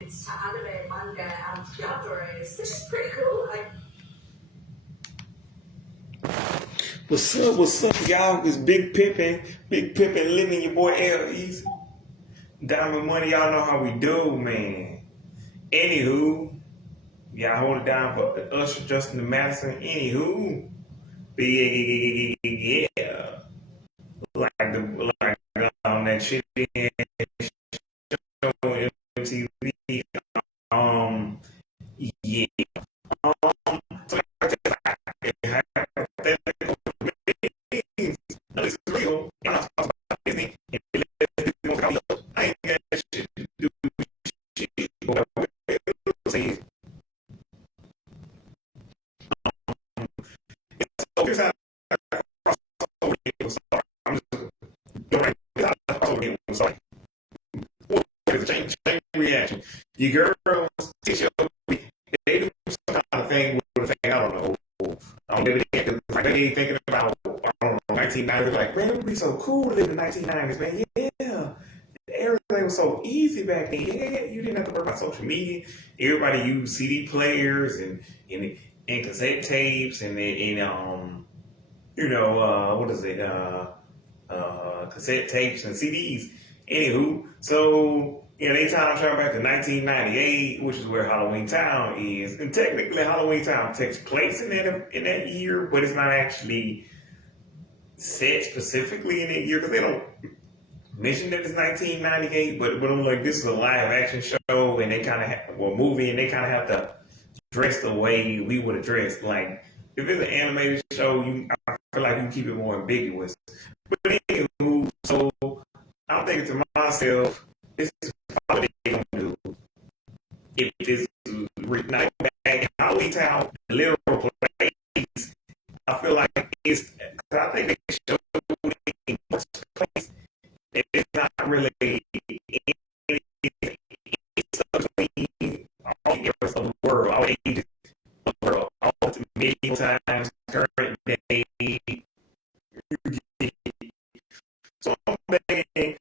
to anime, manga, and yadoras, which is pretty cool. Like, What's up, y'all? It's Big Pimpin' living your boy L Easy. Diamond Money, y'all know how we do, man. Anywho, y'all hold it down for Usher, Justin Madison. Anywho, yeah, like that shit in show on MTV. Um, yeah. So hypothetical no, this is real. And I'm talking about Disney. And I ain't got that shit to do shit. But I will say, so here's how I cross over here. Sorry. I'm just going right. Cross over here. Sorry. What is a chain reaction? Your girls, teach you, they do some kind of thing with a thing. I don't know. Maybe they thinking about, I don't know, 1990s. Like, man, it would be so cool to live in the 1990s, man. Yeah. Everything was so easy back then. Yeah, you didn't have to worry about social media. Everybody used CD players and cassette tapes and what is it? Cassette tapes and CDs. Anywho, so they time travel back to 1998, which is where Halloween Town is, and technically Halloween Town takes place in that year, but it's not actually set specifically in that year because they don't mention that it's 1998. But I'm like, this is a live action show, and they kind of movie, and they kind of have to dress the way we would have dressed. Like if it's an animated show, I feel like you can keep it more ambiguous. But anywho, so I'm thinking to myself, this is probably what they're gonna do. If this night back in Halloween Town, the literal place, I feel like it's. Cause I think they showed it in most places. It's not really it's between all the areas of the world, all ages of the world, all the medieval times, current day. So I'm thinking,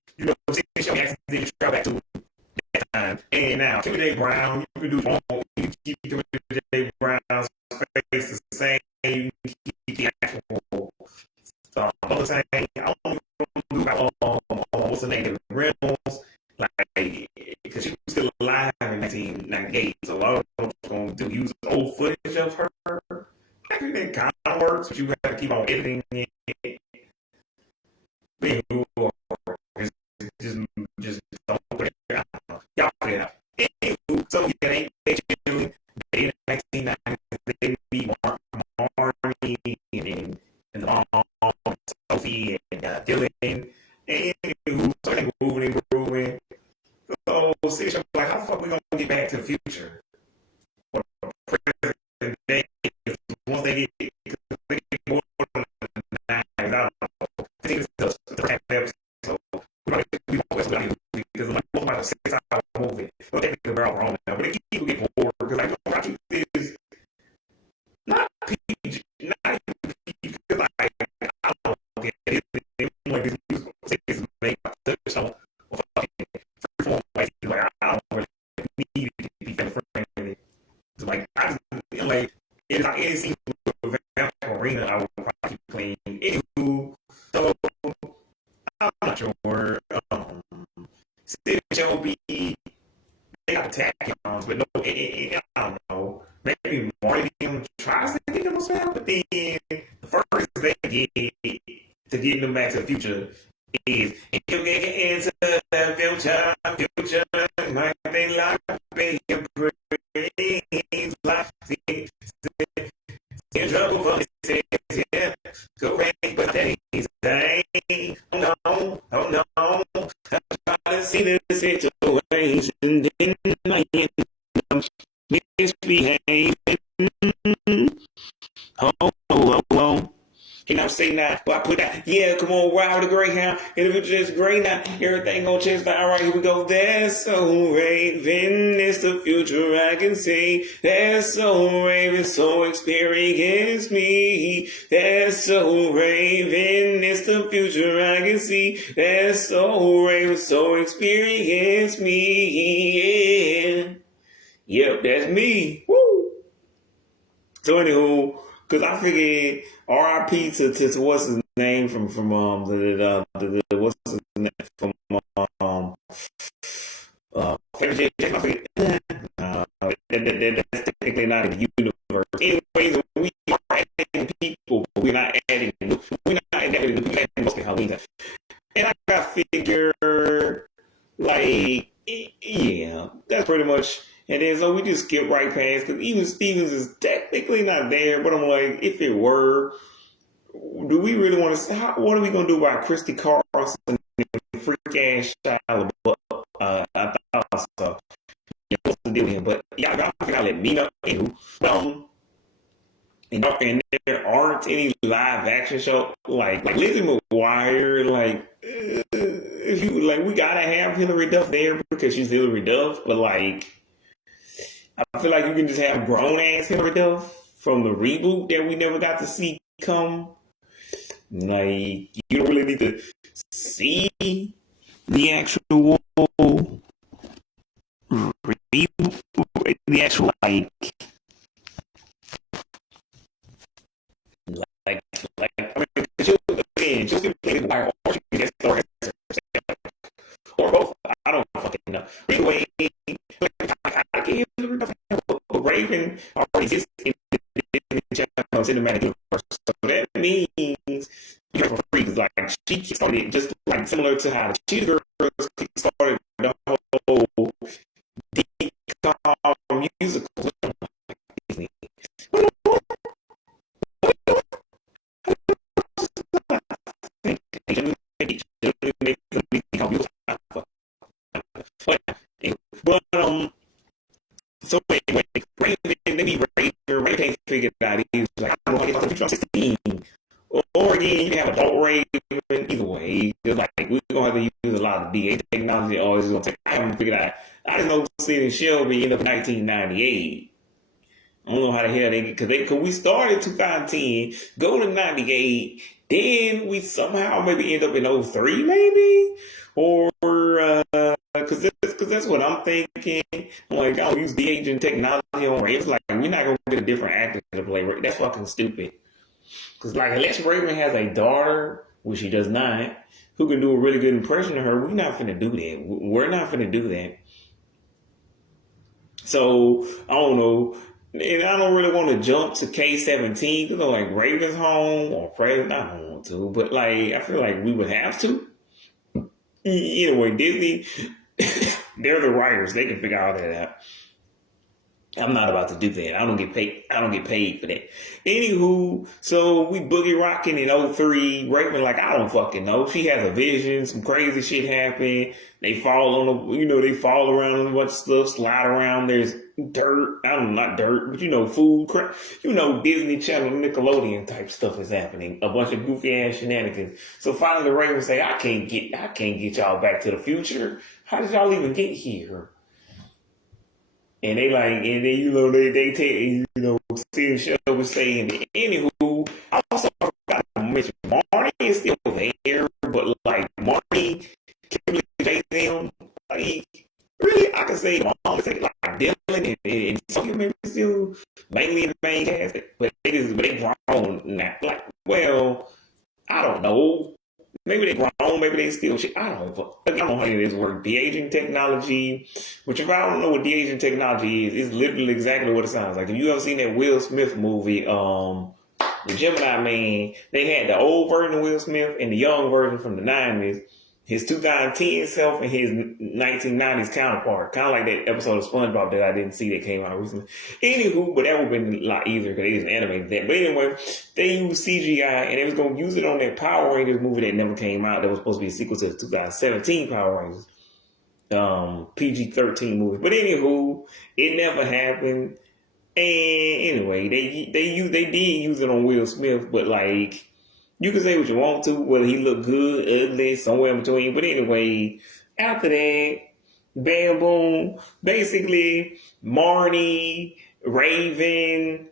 show me accidentally travel back to that time. And now, Timothy J. Brown, you can do you can keep Timothy J. Brown's face the same, you can keep the actual the same. I don't know what's the name? Reynolds, like, because she was still alive in 1998, so I don't know what's going to do. Use old footage of her. Actually, that kind of works, but you have to keep on editing it. Just don't put it out. Y'all put it out. Anywho, so they chilling. They in 1990s, they be Marnie and Sophie and Dylan. Anywho, so they moving. So, Cisha, like, how the fuck we gonna get back to the future? Or present day? Once they get more than the 90s, I don't know. I think it's the rap episode. We don't because like most of my 6 hour movie. But technically we're all wrong now. But it keep getting bored because like the truth is not PG, not even PG. Because like I don't get it. Like this music is made by touchstone or fucking freeform. Like I don't really need it to be family friendly. So like I just like it's like any scene with Arena I would probably keep playing. Anywho, so I'm not sure. Still show be they got attack guns, but no, I don't know. Maybe Marty tries to get them a spell, but then the first they get to get them back to the future is if you get into the future, like they like your brains, like in trouble for the yeah, correct, but days, oh no, I try to see the situation, then I end up misbehaving. Oh. And I'm saying that, well, I put that, yeah, come on, ride with the Greyhound. And if it's just great now, everything gonna change. But all right, here we go. That's so Raven, it's the future I can see. That's so Raven, so experience me. That's so Raven, it's the future I can see. That's so Raven, so experience me. Yeah. Yep, that's me. Woo! So anywho, because I figured R.I.P. to what's his name from what's his name from Favorite Jackson. I figured that's technically not a universe. Anyways, we are adding people, but we're not adding mostly Halloween. And I got figured like yeah, that's pretty much. And then so we just skip right past because even Stevens is technically not there. But I'm like, if it were, do we really want to? What are we gonna do about Christy Carlson and freak ass Shia LaBeouf? I thought so. Yeah, what's the deal with him? But y'all gotta let me know. And there aren't any live action show like Lizzie McGuire. If you like, we gotta have Hilary Duff there because she's Hilary Duff. But like, I feel like you can just have grown ass Hilary Duff from the reboot that we never got to see come. Like, you don't really need to see the actual reboot, the actual like I mean, she'll get played by or she can just or both. I don't fucking know. Anyway, I can't Raven already exists in the cinematic universe, so that means you're for free. Like she started just like similar to how the Cheetah Girls started the whole decom musical. But so anyway, Ray can't figure it out. He's like, I don't know, I'm 16. Or again, you can have adult Ray. Either way, it's like we're gonna have to use a lot of DA technology. Or it's gonna take. I haven't figured out. I just know Sid and Shelby ended up in 1998. I don't know how the hell because we started 2010, go to 98, then we somehow maybe end up in 03 maybe, or because that's what I'm thinking. I'm like, I'll use the agent technology on Ray. It's like we're not gonna get a different actor to play Ray. That's fucking stupid. Because like unless Raven has a daughter, which she does not, who can do a really good impression of her, we're not finna do that. We're not finna do that. So I don't know. And I don't really want to jump to K-17 because I'm like Raven's home or President. I don't want to, but like I feel like we would have to. Anyway, Disney, they're the writers. They can figure all that out. I'm not about to do that. I don't get paid. I don't get paid for that. Anywho, so we boogie rocking in 03. Raven, like, I don't fucking know. She has a vision. Some crazy shit happen. They fall on they fall around on a bunch of stuff, slide around. There's dirt. I don't know, not dirt, but food. Disney Channel, Nickelodeon type stuff is happening. A bunch of goofy ass shenanigans. So finally, Raven say, I can't get y'all back to the future. How did y'all even get here? And they like, and then they take see the show was saying. Anywho, I also forgot to mention Marty is still there, but like Marty, Kimberly, J.M., like really, I can say mom is like Dylan and Sophia maybe still mainly in the main cast, but they grown now. Like, well, I don't know. Maybe they grown, maybe they still shit. I don't know how any of this work. De-aging technology, which if I don't know what de-aging technology is, it's literally exactly what it sounds like. If you ever seen that Will Smith movie, The Gemini Man, they had the old version of Will Smith and the young version from the 90s. His 2010 self and his 1990s counterpart. Kind of like that episode of SpongeBob that I didn't see that came out recently. Anywho, but that would have been a lot easier because they just animated that. But anyway, they used CGI and they was going to use it on that Power Rangers movie that never came out. That was supposed to be a sequel to the 2017 Power Rangers. PG-13 movie. But anywho, it never happened. And anyway, they did use it on Will Smith, but like, you can say what you want to, whether he looked good, ugly, somewhere in between. But anyway, after that, bam, boom, basically, Marnie, Raven,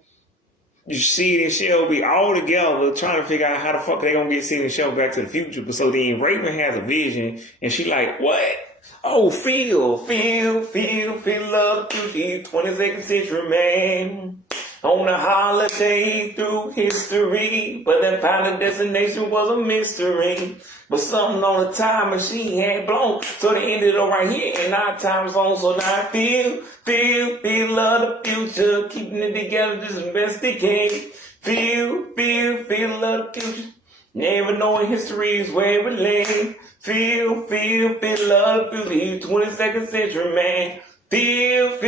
Sid and Shelby all together trying to figure out how the fuck they gonna get Sid and Shelby back to the future. But so then Raven has a vision, and she like, what? Oh, feel love to the 22nd century man. On a holiday through history, but that final destination was a mystery. But something on the time machine had blown, so they ended up right here in our time zone. So now I feel love the future, keeping it together, just investigate. Feel love the future. Never knowing history is where it lay. Feel love the future, 22nd century man. Feel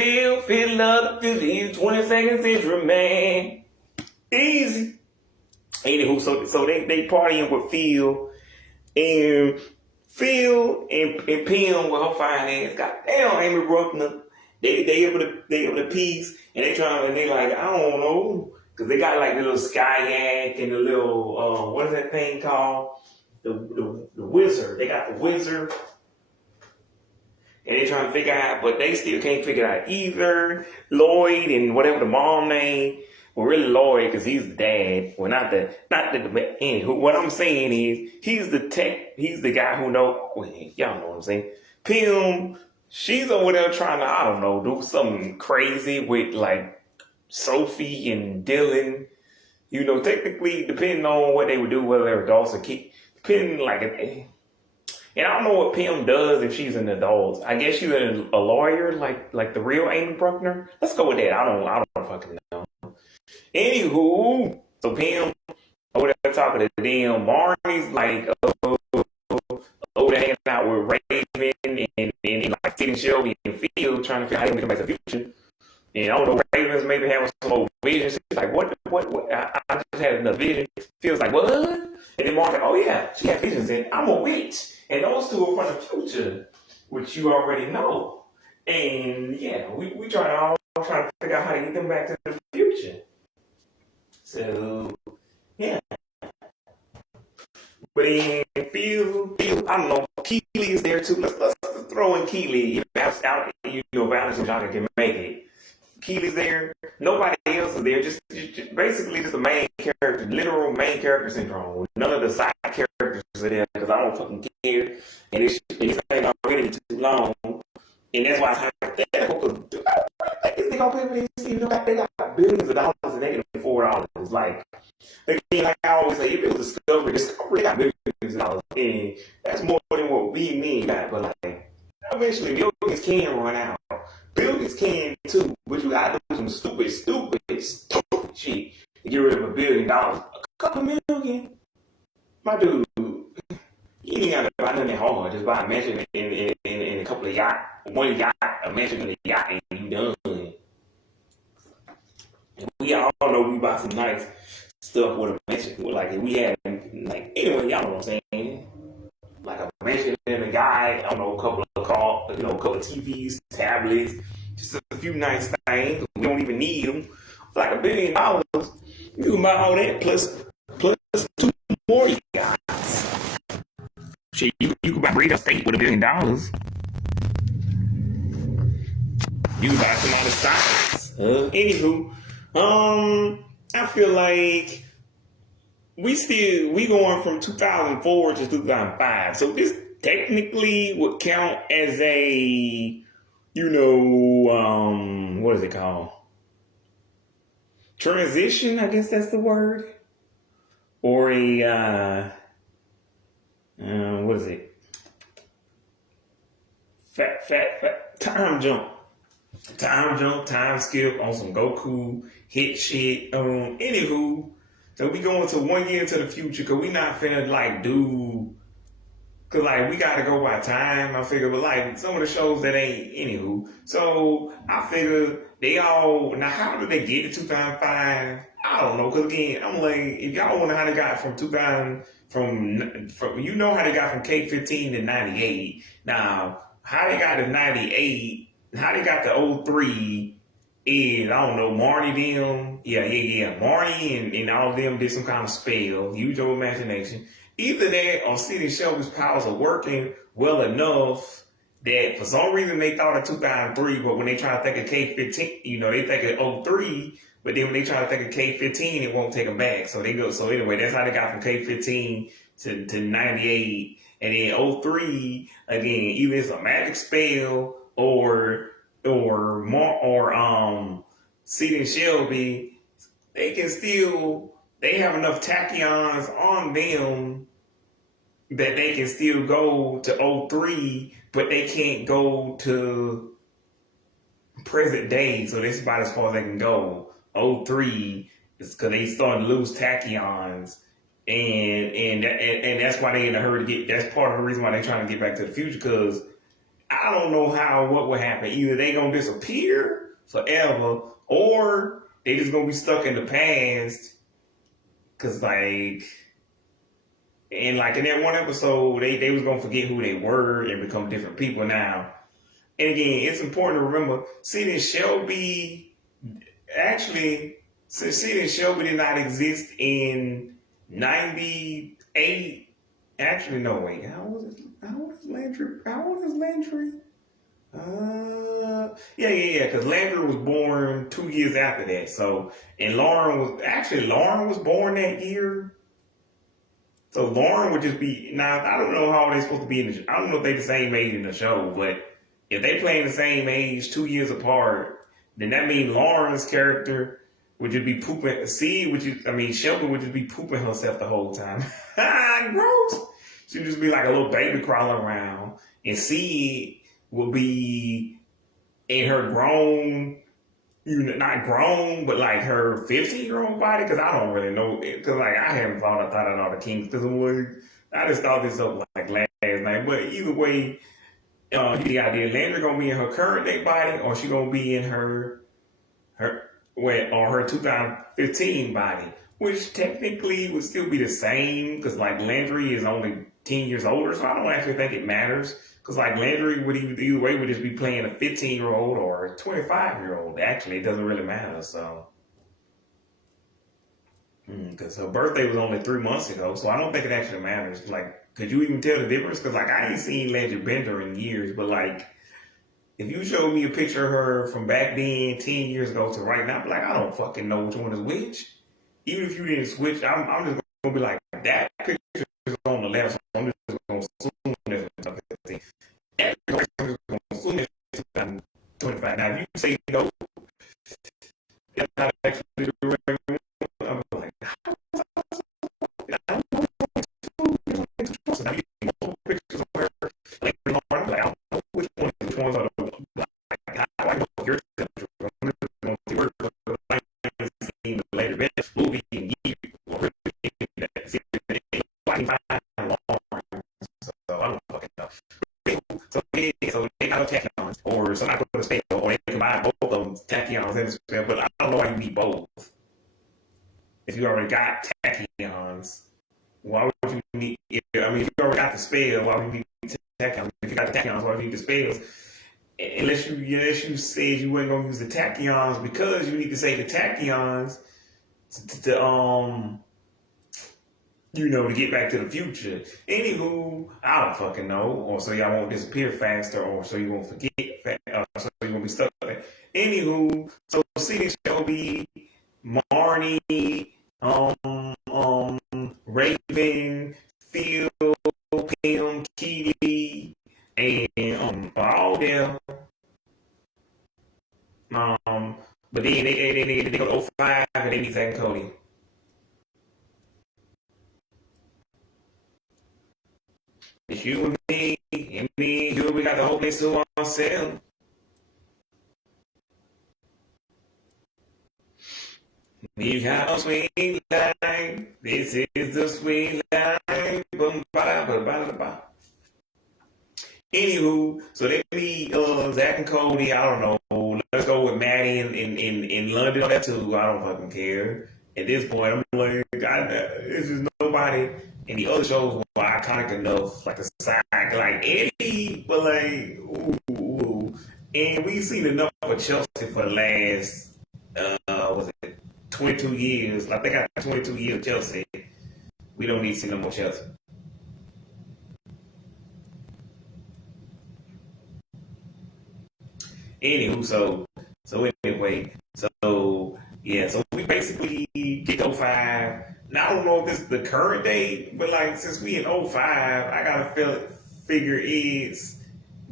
love the future, 22nd century man. Easy. Anywho, so they partying with and Pim with her fine ass. Goddamn, Amy Bruckner. They able to peace, and they like, I don't know, cause they got like the little Skyak and the little what is that thing called? The wizard. They got the wizard, and they trying to figure out, but they still can't figure it out either. Lloyd and whatever the mom name. Well, really Lloyd, because he's the dad. Well, not the. Anywho, what I'm saying is, he's the guy who know. Well, y'all know what I'm saying. Pim, she's over there trying to, I don't know, do something crazy with like Sophie and Dylan. You know, technically, depending on what they would do, whether they're adults or kids, depending like. And I don't know what Pim does if she's an adult. I guess she's a lawyer, like the real Amy Bruckner. Let's go with that. I don't fucking know. Anywho, so Pam over there talking to them. Barney's like over there hanging out with Raven and like sitting Shelby and Phil trying to figure out how to come back to the future. And I don't know, Raven's maybe having some old visions. She's like, what? I just had another vision. Phil's like, what? And then Mark's like, oh yeah, she had visions and I'm a witch. And those two are from the future, which you already know. And yeah, we trying to figure out how to get them back to the future. So, yeah. But then Phil, I don't know, Keely is there too. Let's throw in Keely. Valentine and Johnny can make it. Keely's there. Nobody else is there. Just basically just the main character, literal main character syndrome. None of the side characters are there because I don't fucking care. And this ain't already too long. And that's why it's hypothetical, because I think this nigga gonna pay for this. You know, they got billions of dollars and they can afford all of this. Like I always say, if it was Discovery got billions of dollars. And that's more than what we mean got. But like, eventually, billions can run out. Billions can too. But you gotta do some stupid shit to get rid of $1 billion. A couple million. My dude. You ain't gotta buy nothing hard. Just buy a mansion in a couple of yachts. One yacht, a mansion in a yacht, and you done. And we all know we buy some nice stuff with a mansion. Like if we had, like, anyway, y'all know what I'm saying. Like a mansion in a yacht. I don't know, a couple of cars, a couple of TVs, tablets, just a few nice things. We don't even need them. Like $1 billion, you can buy all that plus 2 more yachts. Shit, you can buy real estate with $1 billion. You can buy some other stocks. Anywho, I feel like we going from 2004 to 2005. So this technically would count as a, what is it called? Transition, I guess that's the word. Or a, what is it? Fat time jump. Time skip on some Goku hit shit. Anywho, so we going to 1 year into the future because we not finna like do, cause like we gotta go by time. I figure, but like some of the shows that ain't. Anywho, so I figure they all now. How did they get to 2005? I don't know. Cause again, I'm like, if y'all wonder how they got from 2000 from you know how they got from K15 to 98. Now how they got to 98. How they got to 03 is, I don't know, Marnie them. Yeah. Marnie and all of them did some kind of spell. Use your imagination. Either that or City Shelby's powers are working well enough that for some reason they thought of 2003, but when they try to think of K15, they think of 03, but then when they try to think of K15, it won't take them back. So anyway, that's how they got from K15 to 98. And then '03 again, either it's a magic spell or Sid and Shelby, they have enough tachyons on them that they can still go to '03, but they can't go to present day. So that's about as far as they can go. '03 is because they starting to lose tachyons. And that's why they in a hurry to get. That's part of the reason why they're trying to get back to the future. Because I don't know what will happen. Either they gonna disappear forever, or they just gonna be stuck in the past. Cause like in that one episode, they was gonna forget who they were and become different people now. And again, it's important to remember, Sid and Shelby actually, Sid and Shelby did not exist in '98. Actually, no, wait. How old is Landry? How old is Landry? Yeah. Because Landry was born 2 years after that. So, and Lauren was born that year. So Lauren would just be now. I don't know how they're supposed to be in the. I don't know if they're the same age in the show, but if they playing the same age, 2 years apart, then that means Lauren's character would just be pooping. Shelby would just be pooping herself the whole time. Gross. She would just be like a little baby crawling around, and Sid will be in her grown, not grown, but like her 15-year-old body. Because I don't really know. Because like I haven't thought out all the kinks. Because I just thought this up like last night. But either way, the idea Landry gonna be in her current day body, or she gonna be in her 2015 body, which technically would still be the same because like Landry is only 10 years older, so I don't actually think it matters because like Landry would either way would just be playing a 15-year-old or a 25-year-old. Actually, it doesn't really matter. So. Because her birthday was only 3 months ago, so I don't think it actually matters. Like, could you even tell the difference? Because like I ain't seen Landry Bender in years, but like if you showed me a picture of her from back then, 10 years ago to right now, I'd be like, I don't fucking know which one is which. Even if you didn't switch, I'm just gonna be like, that picture is on the left, so I'm just gonna assume that's 2015. That picture, I'm just gonna assume it's 2025. Now, if you say no, that's not actually the right one. I'm like, I don't know. So now you see multiple pictures of her. Like, I'm like, I don't know which ones are the how do I know your temperature? I'm just going to work with the seen the later best movie in years. Or really I find long. So I don't fucking know. So they got tachyons, or somebody put a spell, or they combine both of them, tachyons and spell, but I don't know why you need both. If you already got tachyons, why would you need, if you already got the spell, why would you need tachyons? If you got the tachyons, why would you need the spells? Unless you said you weren't gonna use the tachyons because you need to say the tachyons to to get back to the future. Anywho, I don't fucking know. Or so y'all won't disappear faster, or so you won't forget, so you won't be stuck there. Anywho, so Sid Shelby, Marnie, Raven, Phil, Pam, Keely, and all them. But then they go to '05 and they meet Zach and Cody. It's you and me, you, we got the whole place to ourselves. We got a sweet life. This is the sweet life. Anywho, so they meet Zach and Cody. I don't know. Let's go with Maddie in London on that too. I don't fucking care. At this point, I'm like, it's just nobody in the other shows were iconic enough, like a side like Eddie, but like, ooh. And we've seen enough of Chelsea for the last, was it 22 years? I think I got 22 years of Chelsea. We don't need to see no more Chelsea. Anywho, so anyway, so Yeah, so we basically get to '05. Now I don't know if this is the current date, but like since we in '05, I gotta figure is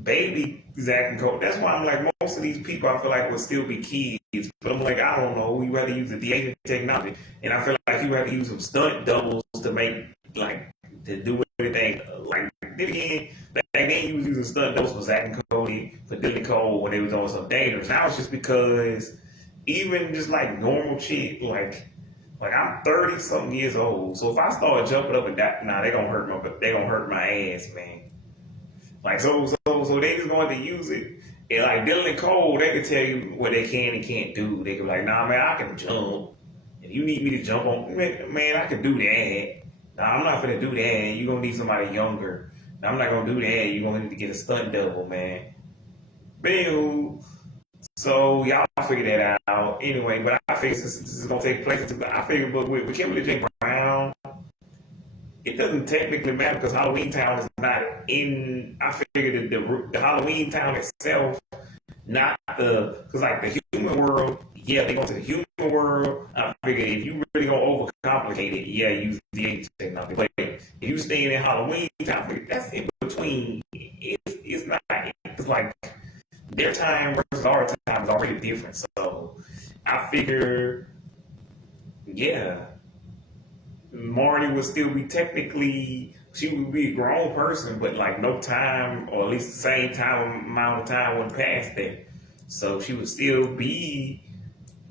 baby Zach and Cody. That's why I'm like most of these people I feel like will still be kids. But I'm like, I don't know. You rather use the de-aging technology. And I feel like you have to use some stunt doubles to make like to do anything. Like then again, back then you was using stunt doubles for Zach and Cody, for Dylan Cole when they was on some dangerous. Now it's just because even just like normal shit, like I'm 30 something years old. So if I start jumping up and down, nah, they gonna hurt my ass, man. Like so they just going to use it. And like Dylan and Cole, they can tell you what they can and can't do. They can be like, nah man, I can jump. If you need me to jump on man, I can do that. Nah, I'm not gonna do that. You're gonna need somebody younger. Nah, I'm not gonna do that. You're gonna need to get a stunt double, man. But anywho, so y'all figure that out. Anyway, but I figure since this is gonna take place, I figure but with Kimberly J. Brown, it doesn't technically matter because Halloween Town is not in. I figured the Halloween Town itself, not because like the human world, yeah, they go to the human world. I figured if you really gonna overcomplicate it, yeah, use the ancient technology. But if you staying in Halloween Town, I figured that's in between. It's not. It's like their time versus our time is already different. So I figure, yeah. Marty would still be technically, she would be a grown person, but like no time, or at least the same time amount of time would pass there. So she would still be,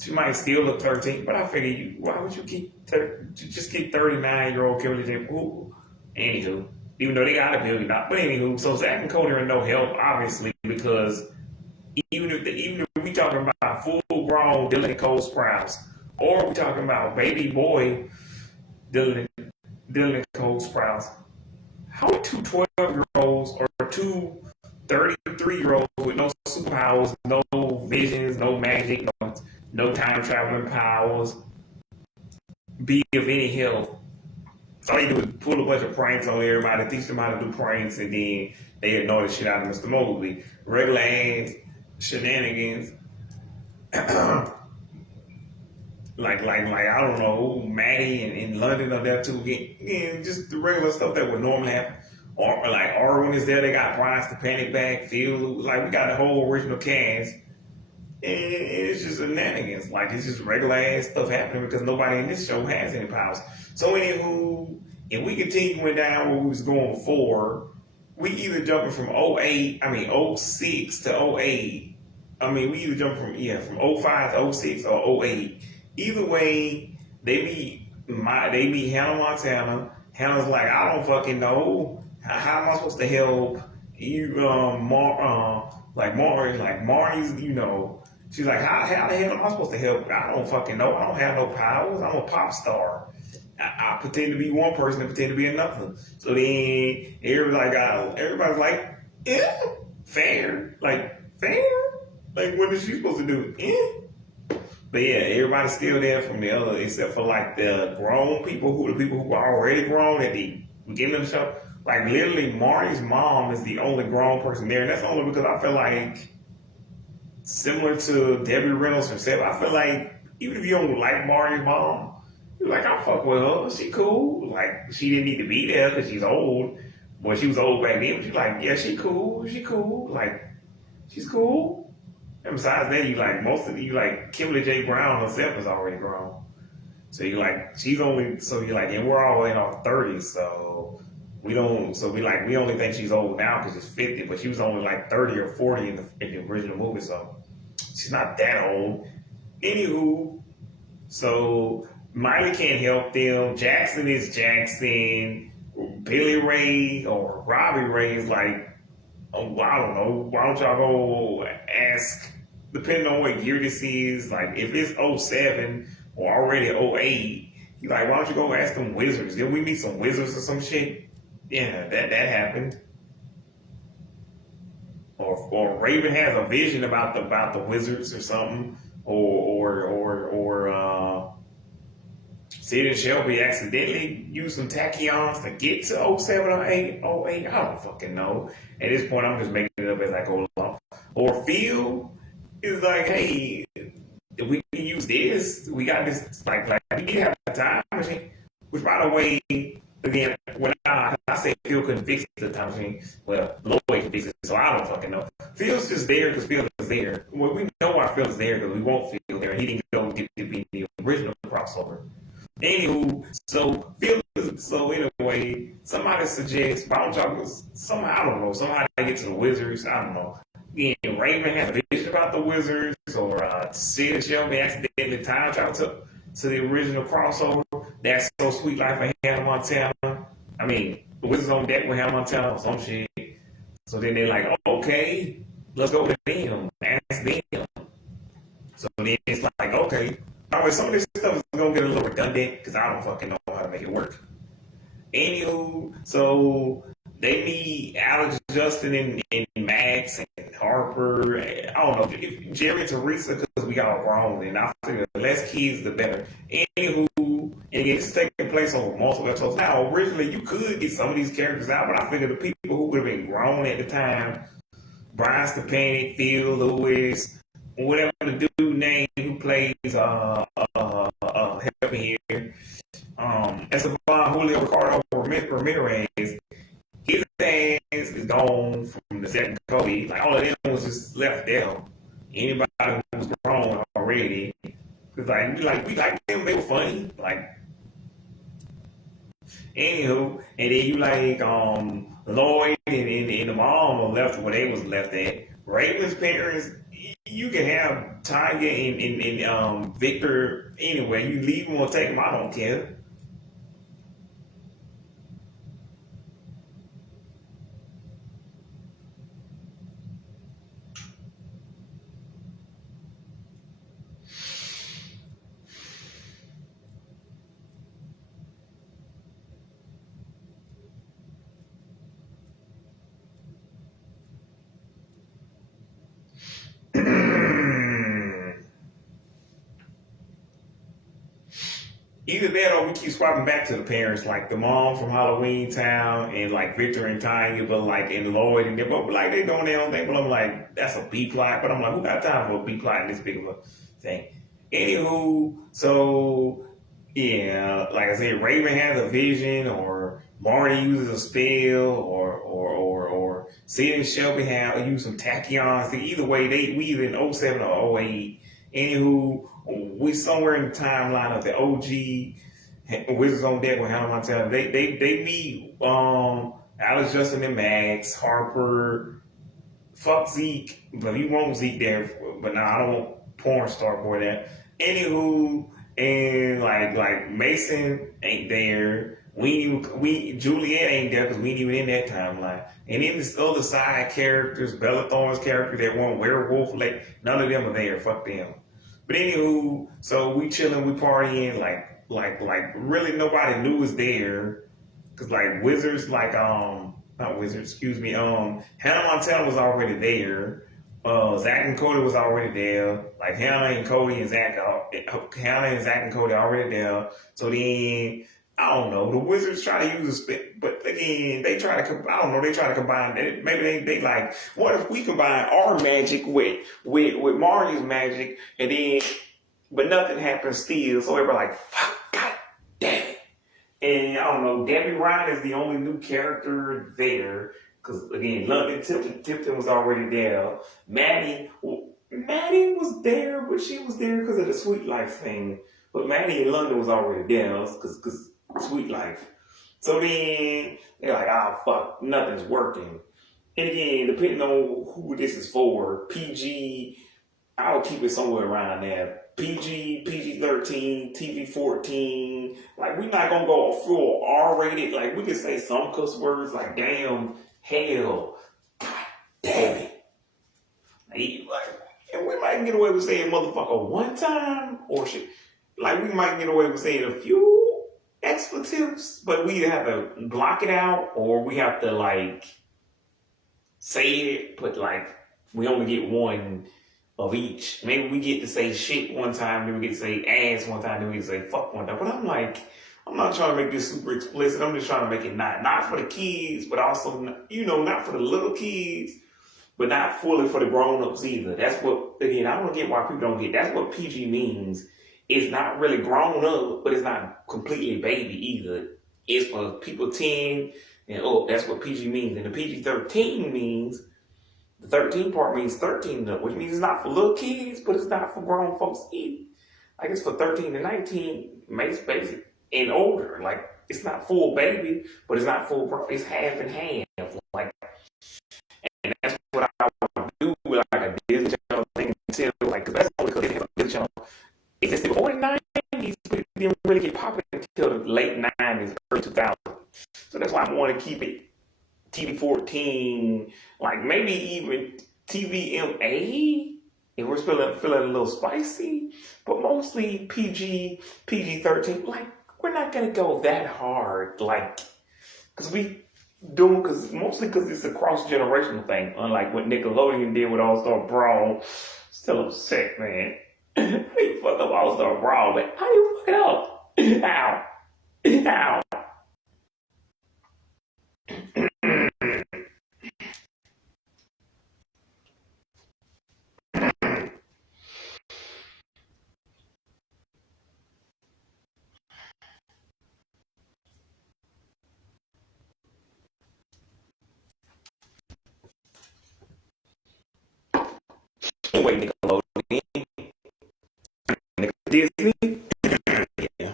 she might still look 13, but I figure, why would you just keep 39-year-old Kimberly J. Poole? Anywho, even though they got $1 billion, but anywho, so Zach and Cody are no help, obviously, because even if we talking about full grown Dylan and Cole Sprouse, or we talking about baby boy Dylan and Cole Sprouse. How are two 12-year-olds or two 33-year-olds with no superpowers, no visions, no magic, no time traveling powers be of any help? All they do is pull a bunch of pranks on everybody, teach them how to do pranks, and then they ignore the shit out of Mr. Mosley. Regular ass shenanigans. Like I don't know, Maddie in London are there too. Again, just the regular stuff that would normally happen. Or like Arwen is there, they got Brian Stepanek back, Phil, like we got the whole original cast. And it's just shenanigans. Like it's just regular ass stuff happening because nobody in this show has any powers. So anywho, if we continue down where we was going before, we either jumping from '06 to '08. We either jump from '05 to '06 or '08. Either way, they meet Hannah Montana. Hannah's like, I don't fucking know. How am I supposed to help you? Marty's, she's like, how the hell am I supposed to help? I don't fucking know. I don't have no powers. I'm a pop star. I pretend to be one person and pretend to be another. So then everybody's like, yeah, fair. Like, fair? Like, what is she supposed to do? Yeah. But yeah, everybody's still there from the other, except for like the grown people, the people who are already grown at the beginning of the show. Like literally, Marty's mom is the only grown person there, and that's only because I feel like, similar to Debbie Reynolds herself, I feel like even if you don't like Marty's mom, you're like, I fuck with her, she cool. Like she didn't need to be there because she's old, but she was old back then. But she's like, yeah, she cool, like she's cool. And besides that, you like Kimberly J. Brown herself is already grown. So you're like, and we're all in our 30s, so we only think she's old now because she's 50, but she was only like 30 or 40 in the original movie, so she's not that old. Anywho, so Miley can't help them. Jackson is Jackson. Billy Ray or Robbie Ray is like, oh, I don't know. Why don't y'all go ask, depending on what year this is, like if it's '07 or already '08, you like, why don't you go ask them wizards? Did we meet some wizards or some shit? Yeah, that happened. Or Raven has a vision about the wizards or something, or Sid and Shelby accidentally used some tachyons to get to '07 or '08. I don't fucking know. At this point, I'm just making it up as I go along. Or Phil is like, hey, if we can use this, we got this, like we did have a time machine, which by the way, again, when I say Phil couldn't fix the time machine, well, Lloyd can fix it, so I don't fucking know. Phil's just there because Phil is there. Well, we know why Phil is there because we won't Phil there, and he didn't go get to be the original crossover. Anywho, so anyway, somebody suggests, why don't y'all somehow, I don't know, somehow they get to the Wizards, I don't know. Yeah, Raymond has a vision about the Wizards, or Sid and Shelby accidentally time travel to the original crossover. That's So Sweet Life of Hannah Montana. I mean, the Wizards on deck with Hannah Montana or some shit. So then they're like, oh, okay, let's go to them, ask them. So then it's like, okay, all right, some of this stuff is gonna get a little redundant because I don't fucking know how to make it work. Anywho, so they meet Alex, Justin, and Max, and Harper. I don't know, Jerry and Teresa, because we all grown, and I figure the less kids, the better. Anywho, and it's taking place on multiple episodes. Now, originally, you could get some of these characters out, but I figured the people who would have been grown at the time, Brian Stepanic, Phil Lewis, whatever the dude name who plays help me here, Esteban Julio Ricardo Ramirez, his ass is gone from the second Kobe. Like all of them was just left there. Anybody who was grown already, cause we like them. They were funny. Like anywho, and then you like Lloyd and the mom are left where they was left at. Raven's parents, you can have Tanya and Victor anyway. You leave them or take them. I don't care. Either that or we keep swapping back to the parents, like the mom from Halloween Town and like Victor and Tanya, but like and Lloyd and them, but like they doing their own thing. But I'm like, that's a B plot. But I'm like, who got time for a B plot in this big of a thing? Anywho, so yeah, like I said, Raven has a vision, or Marty uses a spell, or Sid and Shelby have use some tachyons. Either way, we either in '07 or '08. Anywho, we somewhere in the timeline of the OG Wizards on deck with Hannah Montana. They meet Alex, Justin, and Max, Harper. Fuck Zeke, but you want Zeke there. But nah, I don't want porn star boy that. Anywho, and like Mason ain't there. Juliet ain't there because we ain't even in that timeline. And then this other side characters, Bella Thorne's character that want werewolf, like none of them are there. Fuck them. But anywho, so we chilling, we partying, like really nobody knew was there, cause like Wizards, like not Wizards, excuse me, Hannah Montana was already there, Zach and Cody was already there, like Hannah and Zach and Cody already there. So then I don't know, the Wizards try to use a spit, but again, they try to, I don't know, they try to combine, maybe they like, what if we combine our magic with Marty's magic, and then, but nothing happens still, so everybody like, fuck, god damn it. And I don't know, Debbie Ryan is the only new character there, because again, London Tipton was already there. Maddie was there, but she was there because of the Sweet Life thing. But Maddie in London was already there, because Sweet Life. So then they're like, fuck, nothing's working. And again, depending on who this is for, PG, I'll keep it somewhere around there. PG-13, TV-14. Like, we're not gonna go full R-rated. Like, we can say some cuss words like damn, hell, god damn it. And we might get away with saying motherfucker one time, or shit. Like, we might get away with saying a few expletives, but we either have to block it out, or we have to, like, say it, but, like, we only get one of each. Maybe we get to say shit one time, then we get to say ass one time, then we get to say fuck one time. But I'm like, I'm not trying to make this super explicit. I'm just trying to make it not for the kids, but also, not for the little kids. but not fully for the grown-ups either. That's what, again, I don't get why people don't get. That's what PG means. It's not really grown up, but it's not completely baby either. It's for people 10 and up. That's what PG means. And the PG-13 means, the 13 part means 13 and up, which means it's not for little kids, but it's not for grown folks either. Like it's for 13 to 19, makes basic and older. Like it's not full baby, but it's not full. It's half and half. Like, and that's what I want to do with like a Disney Channel thing until like, cause that's only because they have a Disney Channel existed before the 90s, but it didn't really get popular until the late 90s, early 2000s. So that's why I want to keep it TV 14, like maybe even TVMA if we're feeling a little spicy, but mostly PG 13. Like we're not gonna go that hard, like because mostly because it's a cross generational thing. Unlike what Nickelodeon did with All Star Brawl, still upset, man. How you fuck up All Star Brawl, man? How you fuck it up? How? How? Wait, Nickelodeon, Disney. Yeah.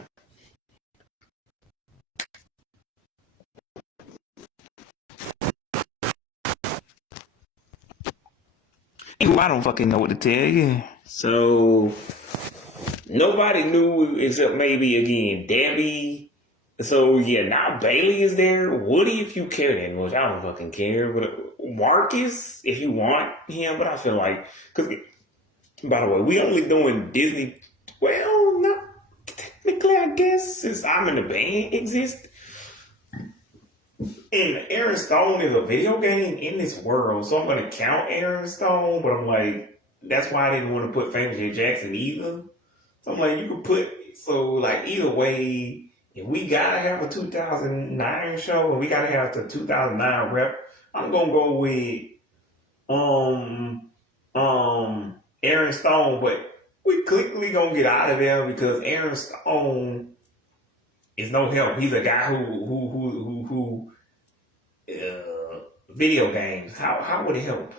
I don't fucking know what to tell you. So nobody knew except maybe again Debbie. So yeah, now Bailey is there. Woody, if you care that much, I don't fucking care. But Marcus, if you want him, but I feel like because by the way, we only doing Disney. Well, not technically, I guess since I'm in the band exists. And Aaron Stone is a video game in this world, so I'm gonna count Aaron Stone. But I'm like, that's why I didn't want to put Famous J. Jackson either. So I'm like, you could put so like either way. If we gotta have a 2009 show, and we gotta have the 2009 rep, I'm gonna go with um Aaron Stone. But we quickly gonna get out of there because Aaron Stone is no help. He's a guy who video games. How would it help?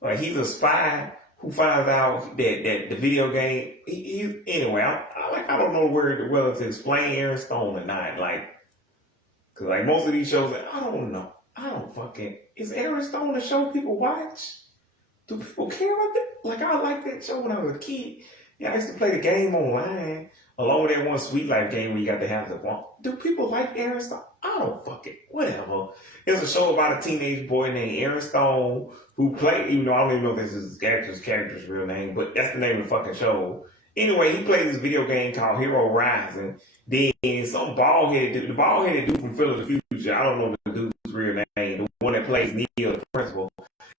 Like he's a spy who finds out that the video game. Anyway. I don't know whether to explain Aaron Stone or not. Like, cause like most of these shows, like, I don't know. I don't fucking. Is Aaron Stone a show people watch? Do people care about that? Like I liked that show when I was a kid. Yeah, I used to play the game online along with that one Sweet Life game where you got to have the one. Do people like Aaron Stone? I don't fucking whatever. It's a show about a teenage boy named Aaron Stone who played. Even though I don't even know if this is his character's real name, but that's the name of the fucking show. Anyway, he plays this video game called Hero Rising. Then some the bald-headed dude from Philly the Future. I don't know the dude's real name. The one that plays Neil, the principal.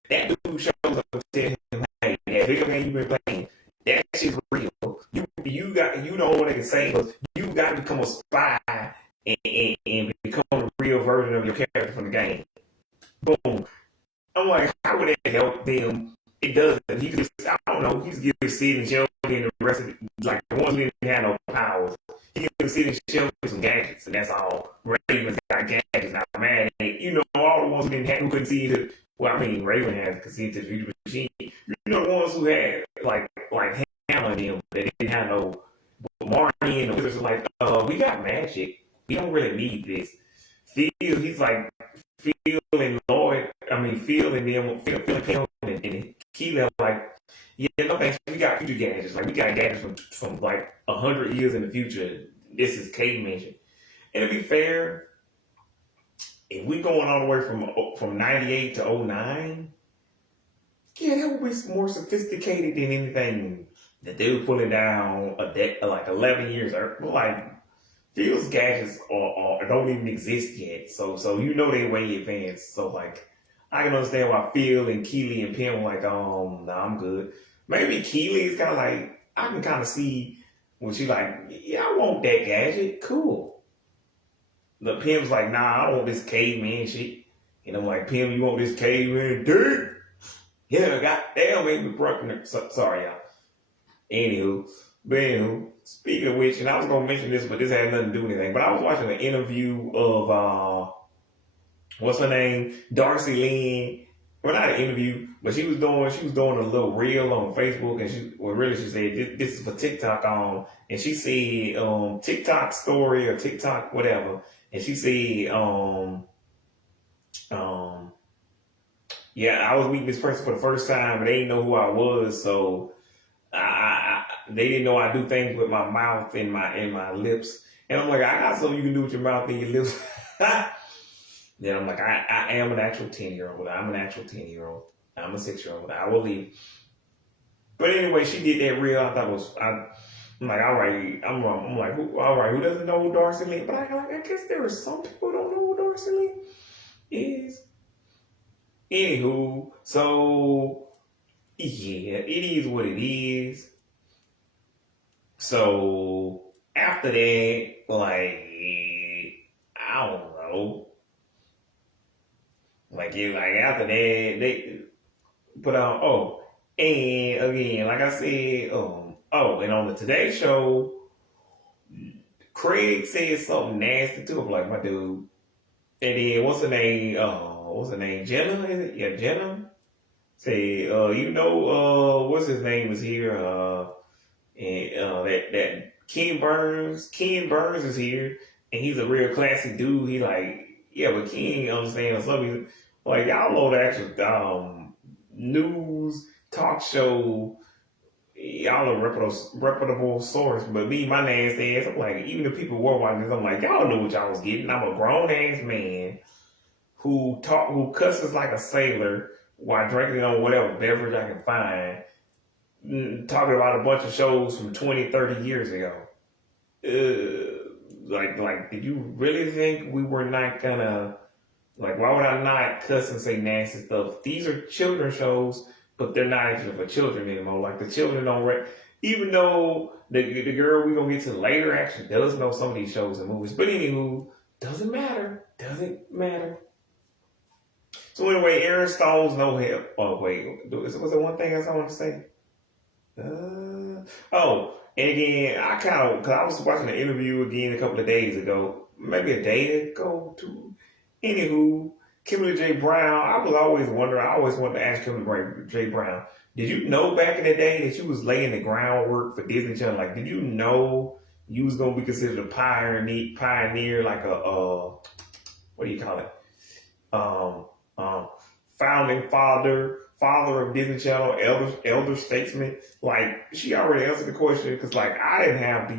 That dude shows up and tells him, "Hey, that video game you've been playing, that shit's real. You know what they can say was you got to become a spy and become the real version of your character from the game." Boom. I'm like, how would that help them? It doesn't. He just, I don't know. He's giving Sid and Shelby and the rest of it, like the ones who didn't have no powers. He gives Sid and Shelby some gadgets, and that's all. Raven's got gadgets. Now, man, all the ones who couldn't see it. Well, I mean, Raven has could see into the future machine. The ones who had like Hammer and them that didn't have no Marty and the wizards are like, we got magic. We don't really need this. He's like Phil and Lloyd. I mean, Phil and them, Phil and Pam and Keela like, yeah, no thanks. We got future gadgets. Like we got gadgets from like 100 years in the future. This is Kate mentioned. And to be fair, if we going all the way from 98 to 09, yeah, that would be more sophisticated than anything that they were pulling down like 11 years earlier. Like Phil's gadgets don't even exist yet, so they way advanced. So like, I can understand why Phil and Keely and Pim were like, nah, I'm good. Maybe Keely is kind of like, I can kind of see when she like, yeah, I want that gadget, cool. The Pim's like, nah, I don't want this caveman shit. And I'm like, Pim, you want this caveman dirt? Yeah, goddamn, made me broken. Sorry, y'all. Anywho, speaking of which, and I was gonna mention this, but this had nothing to do with anything. But I was watching an interview of what's her name, Darcy Lynn. Well, not an interview, but she was doing a little reel on Facebook, and she said this is for TikTok and she said TikTok story or TikTok whatever, and she said um yeah, I was meeting this person for the first time, and they didn't know who I was, so they didn't know I do things with my mouth and my lips. And I'm like, I got something you can do with your mouth and your lips. Then I'm like, I am an actual 10-year-old. I'm an actual 10-year-old. I'm a 6-year-old. I will leave. But anyway, she did that real. I'm like, all right. I'm like, all right. Who doesn't know who Darcy Lee? But I guess there are some people who don't know who Darcy Lee is. Anywho, so yeah, it is what it is. So after that, like I don't know, after that they put on and again, like I said, and on the Today Show, Craig said something nasty to him, like my dude. And then what's her name? Jenna? Is it? Yeah, Jenna. Say, what's his name is here? And that Ken Burns is here, and he's a real classy dude. He like, yeah, but Ken understands something. Like y'all know the actual news talk show. Y'all are reputable source, but me, my nasty ass, I'm like, even the people who are watching this, I'm like, y'all knew what y'all was getting. I'm a grown ass man who cusses like a sailor while drinking on whatever beverage I can find, talking about a bunch of shows from 20, 30 years ago. Did you really think we were not gonna, why would I not cuss and say nasty stuff? These are children's shows, but they're not actually for children anymore. Like, the children don't, even though the girl we're gonna get to later actually does know some of these shows and movies. But anywho, doesn't matter. So anyway, Aaron Stone's no help. Oh wait, was there one thing else I want to say? And again, because I was watching the interview again a couple of days ago, maybe a day ago too. Anywho, Kimberly J. Brown, I always wanted to ask Kimberly J. Brown, did you know back in the day that you was laying the groundwork for Disney Channel? Like, did you know you was gonna be considered a pioneer, like what do you call it? Founding father of Disney Channel, elder statesman. Like, she already answered the question, because I didn't have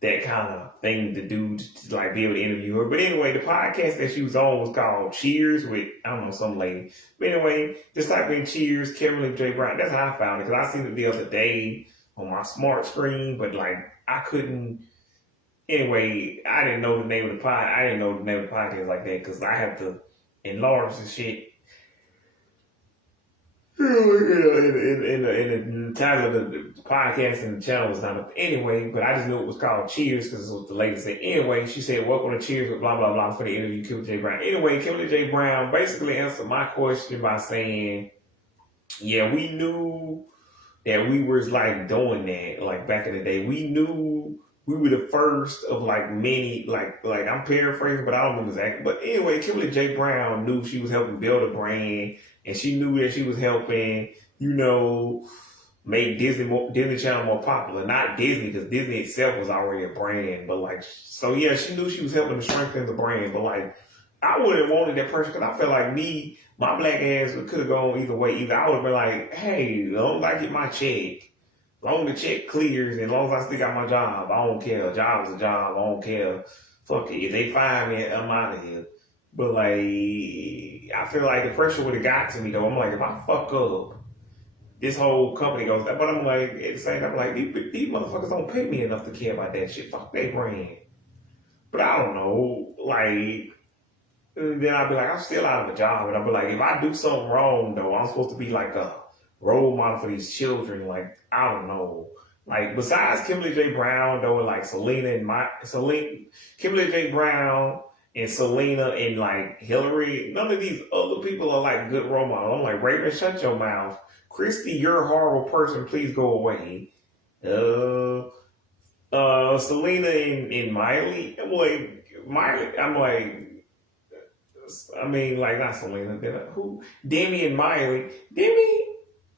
that kind of thing to do to be able to interview her. But anyway, the podcast that she was on was called Cheers with, I don't know, some lady. But anyway, just type in Cheers, Kimberly J. Brown. That's how I found it, because I seen it the other day on my smart screen, but I couldn't. Anyway, I didn't know the name of the podcast like that, because I have to enlarge the shit. In the title of the podcast and the channel was not. Anyway, but I just knew it was called Cheers because it's what the lady said. Anyway, she said, welcome to Cheers with blah, blah, blah for the interview, Kimberly J. Brown. Anyway, Kimberly J. Brown basically answered my question by saying, yeah, we knew that we were doing that, back in the day. We knew we were the first of many, I'm paraphrasing, but I don't remember exactly. But anyway, Kimberly J. Brown knew she was helping build a brand, and she knew that she was helping, make Disney Channel more popular. Not Disney, because Disney itself was already a brand, but so yeah, she knew she was helping to strengthen the brand. But I would have wanted that person, because I feel like my black ass could have gone either way. Either I would have been like, hey, as long as I get my check, as long as the check clears, and as long as I still got my job, I don't care. A job is a job. I don't care. Fuck it. If they fire me, I'm out of here. But I feel like the pressure would have got to me though. I'm like, if I fuck up, this whole company goes. But I'm like, at the same time, these motherfuckers don't pay me enough to care about that shit. Fuck their brand. But I don't know, then I'll be like, I'm still out of a job. And I'll be like, if I do something wrong, though, I'm supposed to be a role model for these children. I don't know. Besides Kimberly J. Brown, though, Kimberly J. Brown and Selena and Hillary, none of these other people are like good role models. I'm like, Raven, shut your mouth. Christy, you're a horrible person. Please go away. Selena and Miley. I mean, like, not Selena. Who? Demi and Miley. Demi,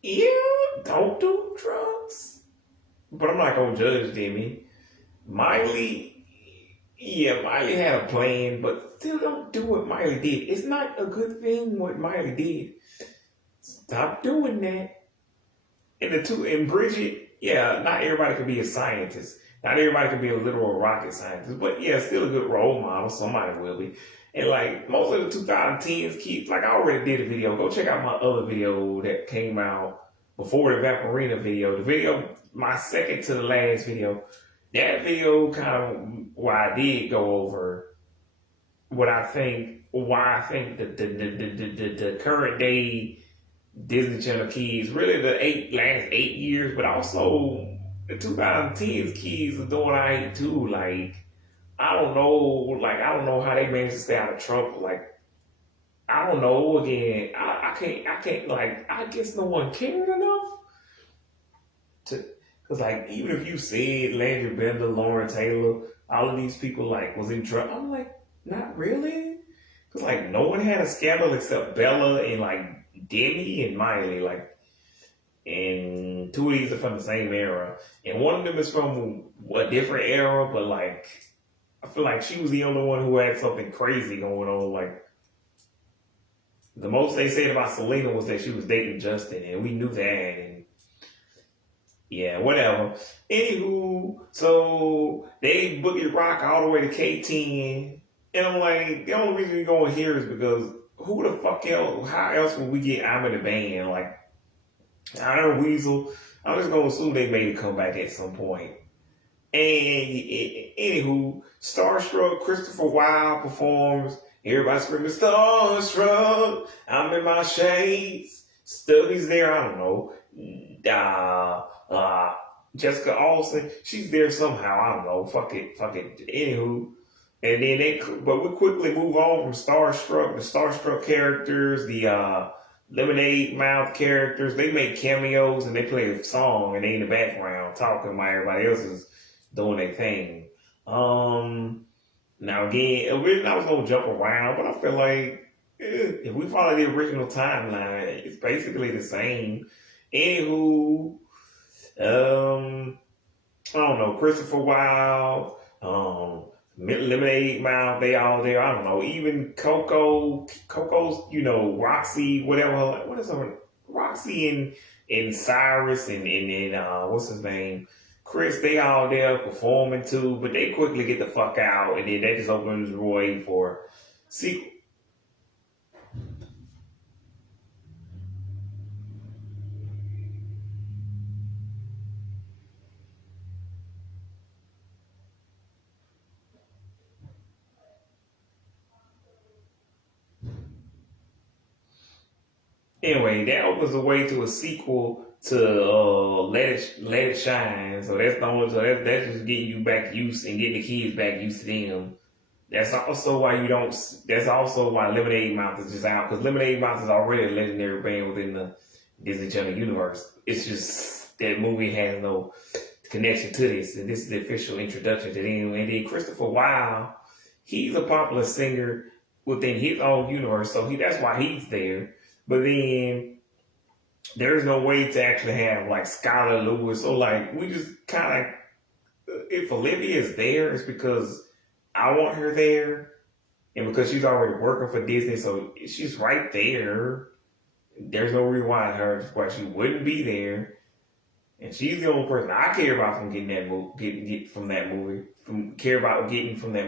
yeah, don't do drugs. But I'm not gonna judge Demi. Miley, yeah, Miley had a plan, but still don't do what Miley did. It's not a good thing what Miley did. Stop doing that. And Bridget, yeah, not everybody can be a scientist. Not everybody can be a literal rocket scientist, but yeah, still a good role model. Somebody will be. And like most of the 2010s kids, like I already did a video. Go check out my other video that came out before the Vaporina video. The video, my second to the last video. That video kind of why I did go over why I think the current day Disney Channel kids, really the last 8 years, but also the 2010s kids are doing I too. Like I don't know how they managed to stay out of trouble. Like I don't know. Again, I can't. Like I guess no one cared enough to, because like even if you said Landry Bender, Lauren Taylor, all of these people like was in trouble, I'm like not really, because like no one had a scandal except Bella and like Demi and Miley, like, and two of these are from the same era, and one of them is from a different era, but like I feel like she was the only one who had something crazy going on. Like the most they said about Selena was that she was dating Justin, and we knew that, and yeah, whatever. Anywho, so they boogie rock all the way to K10, and I'm like, the only reason we going here is because who the fuck else? How else would we get I'm in the band? Like Iron Weasel. I'm just gonna assume they made a comeback at some point. And anywho, Starstruck, Christopher Wilde performs. Everybody screaming, Starstruck, I'm in my shades. Stubby's there, I don't know. Jessica Olsen, she's there somehow, I don't know. Fuck it. Anywho. And then but we quickly move on from Starstruck, the Starstruck characters, the Lemonade Mouth characters. They make cameos and they play a song and they in the background talking while everybody else is doing their thing. Now again, originally I was gonna jump around, but I feel like if we follow the original timeline, it's basically the same. Anywho, I don't know, Christopher Wilde, Lemonade Mouth, they all there. I don't know, even Coco's, Roxy, whatever. What is her? Roxy and Cyrus and what's his name? Chris, they all there performing too, but they quickly get the fuck out, and then that just opens the way for sequel. Anyway, that opens the way to a sequel to Let It Shine. So that's the only. So that's just getting you back used and getting the kids back used to them. That's also why you don't. That's also why Lemonade Mouth is just out, because Lemonade Mouth is already a legendary band within the Disney Channel universe. It's just that movie has no connection to this, and this is the official introduction to them. And then Christopher Wilde, he's a popular singer within his own universe, so that's why he's there. But then there's no way to actually have like Skylar Lewis. So like we just kind of, if Olivia is there, it's because I want her there, and because she's already working for Disney, so she's right there. There's no reason why she wouldn't be there, and she's the only person I care about from getting from that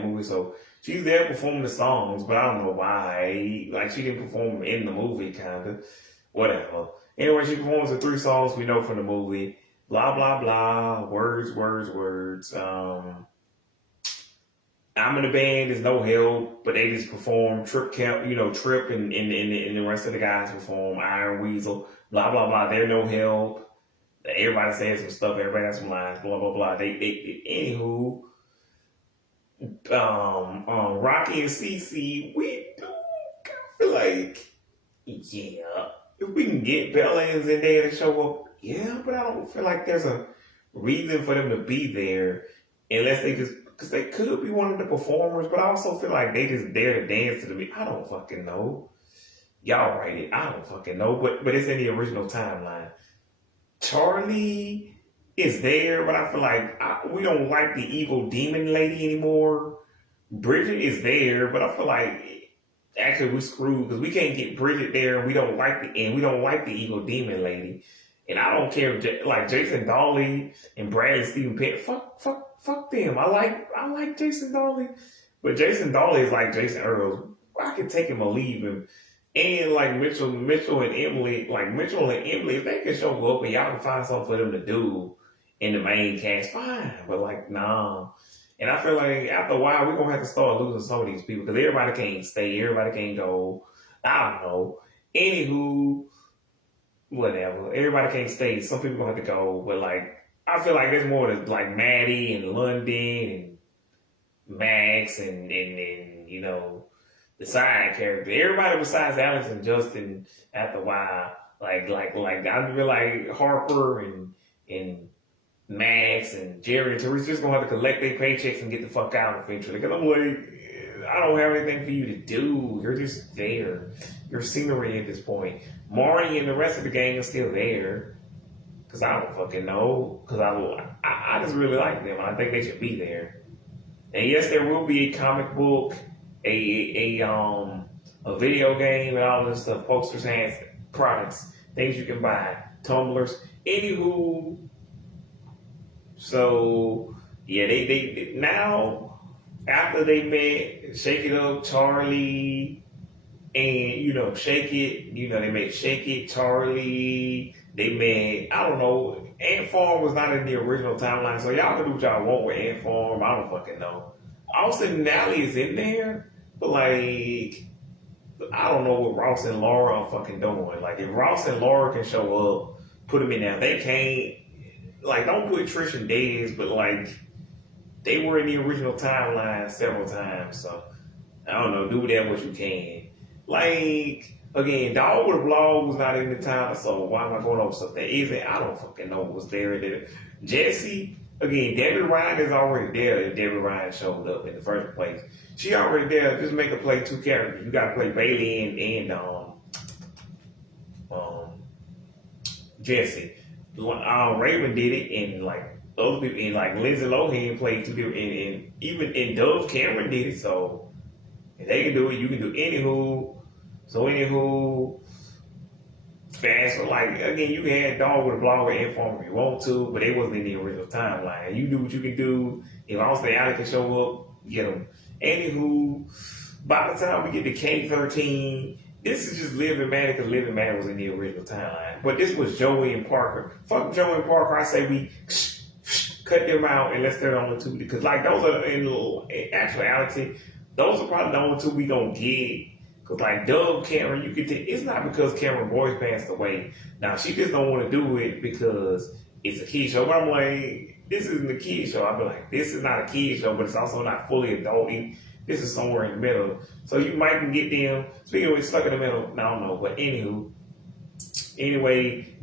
movie. So she's there performing the songs, but I don't know why. Like she didn't perform in the movie, kind of. Whatever. Anyway, she performs the 3 songs we know from the movie. Blah blah blah. Words. I'm in the band. There's no help, but they just perform. Trip and the rest of the guys perform. Iron Weasel. Blah blah blah. They're no help. Everybody says some stuff. Everybody has some lines. Blah blah blah. Anywho. Rocky and Cece, we do feel like Yeah. If we can get Bella and Zendaya to show up, yeah, but I don't feel like there's a reason for them to be there unless they just because they could be one of the performers, but I also feel like they just dare to dance to the beat. I don't fucking know. Y'all write it. I don't fucking know, but it's in the original timeline. Charlie is there, but I feel like we don't like the evil demon lady anymore. Bridget is there, but I feel like actually we screwed because we can't get Bridget there, and we don't like the evil demon lady. And I don't care if like Jason Dawley and Bradley Stephen Penn. Fuck them. I like Jason Dawley, but Jason Dawley is like Jason Earls. I can take him or leave him. And like Mitchell and Emily, if they can show up and y'all can find something for them to do in the main cast, fine. But like, nah. And I feel like after a while, we're going to have to start losing some of these people because everybody can't stay, everybody can't go. I don't know. Anywho, whatever. Everybody can't stay. Some people going to have to go. But like, I feel like there's more to like Maddie and London and Max and you know, the side character. Everybody besides Alex and Justin after a while, like I feel like Harper and Max and Jerry and Therese just gonna have to collect their paychecks and get the fuck out eventually. Because I'm like, I don't have anything for you to do. You're just there. You're scenery at this point. Marty and the rest of the gang are still there. Because I don't fucking know. Because I just really like them. I think they should be there. And yes, there will be a comic book, a video game, and all this stuff. Posters, hands, products, things you can buy, tumblers. Anywho. So yeah, they now after they met Shake It Up, Charlie, and you know Shake It, you know they met Shake It, Charlie. They met I don't know. Ant Farm was not in the original timeline, so y'all can do what y'all want with Ant Farm. I don't fucking know. Austin and Nally is in there, but like I don't know what Ross and Laura are fucking doing. Like if Ross and Laura can show up, put them in there. They can't. Like, don't put Trish and Dez, but like, they were in the original timeline several times, so I don't know, do that what you can. Like, again, Dog with a Blog was not in the time, so why am I going over stuff that isn't? I don't fucking know what was there. Jesse, again, Debbie Ryan is already there if Debbie Ryan showed up in the first place. She already there, just make her play two characters. You gotta play Bailey and Jesse. Raven did it, and like other people, and like Lindsay Lohan played two different, and even Dove Cameron did it. So if they can do it, you can do anywho. Fast for like again, you can have Dog with a Blog or Inform if you want to, but they wasn't in the original timeline. You do what you can do. If Austin Alley can show up, get them. Anywho, by the time we get to K13. This is just Liv and Maddie because Liv and Maddie was in the original timeline. But this was Joey and Parker. Fuck Joey and Parker. I say we cut them out unless they're the only two. Because like those are in actuality, those are probably the only two we gonna get. Because like Doug Cameron, you could it's not because Cameron Boyce passed away. Now she just don't want to do it because it's a kid show. But I'm like, this isn't a kid show. I'd be like, this is not a kid show, but it's also not fully adult. This is somewhere in the middle. So you might can get them. Speaking of stuck in the middle, I don't know. But anyway,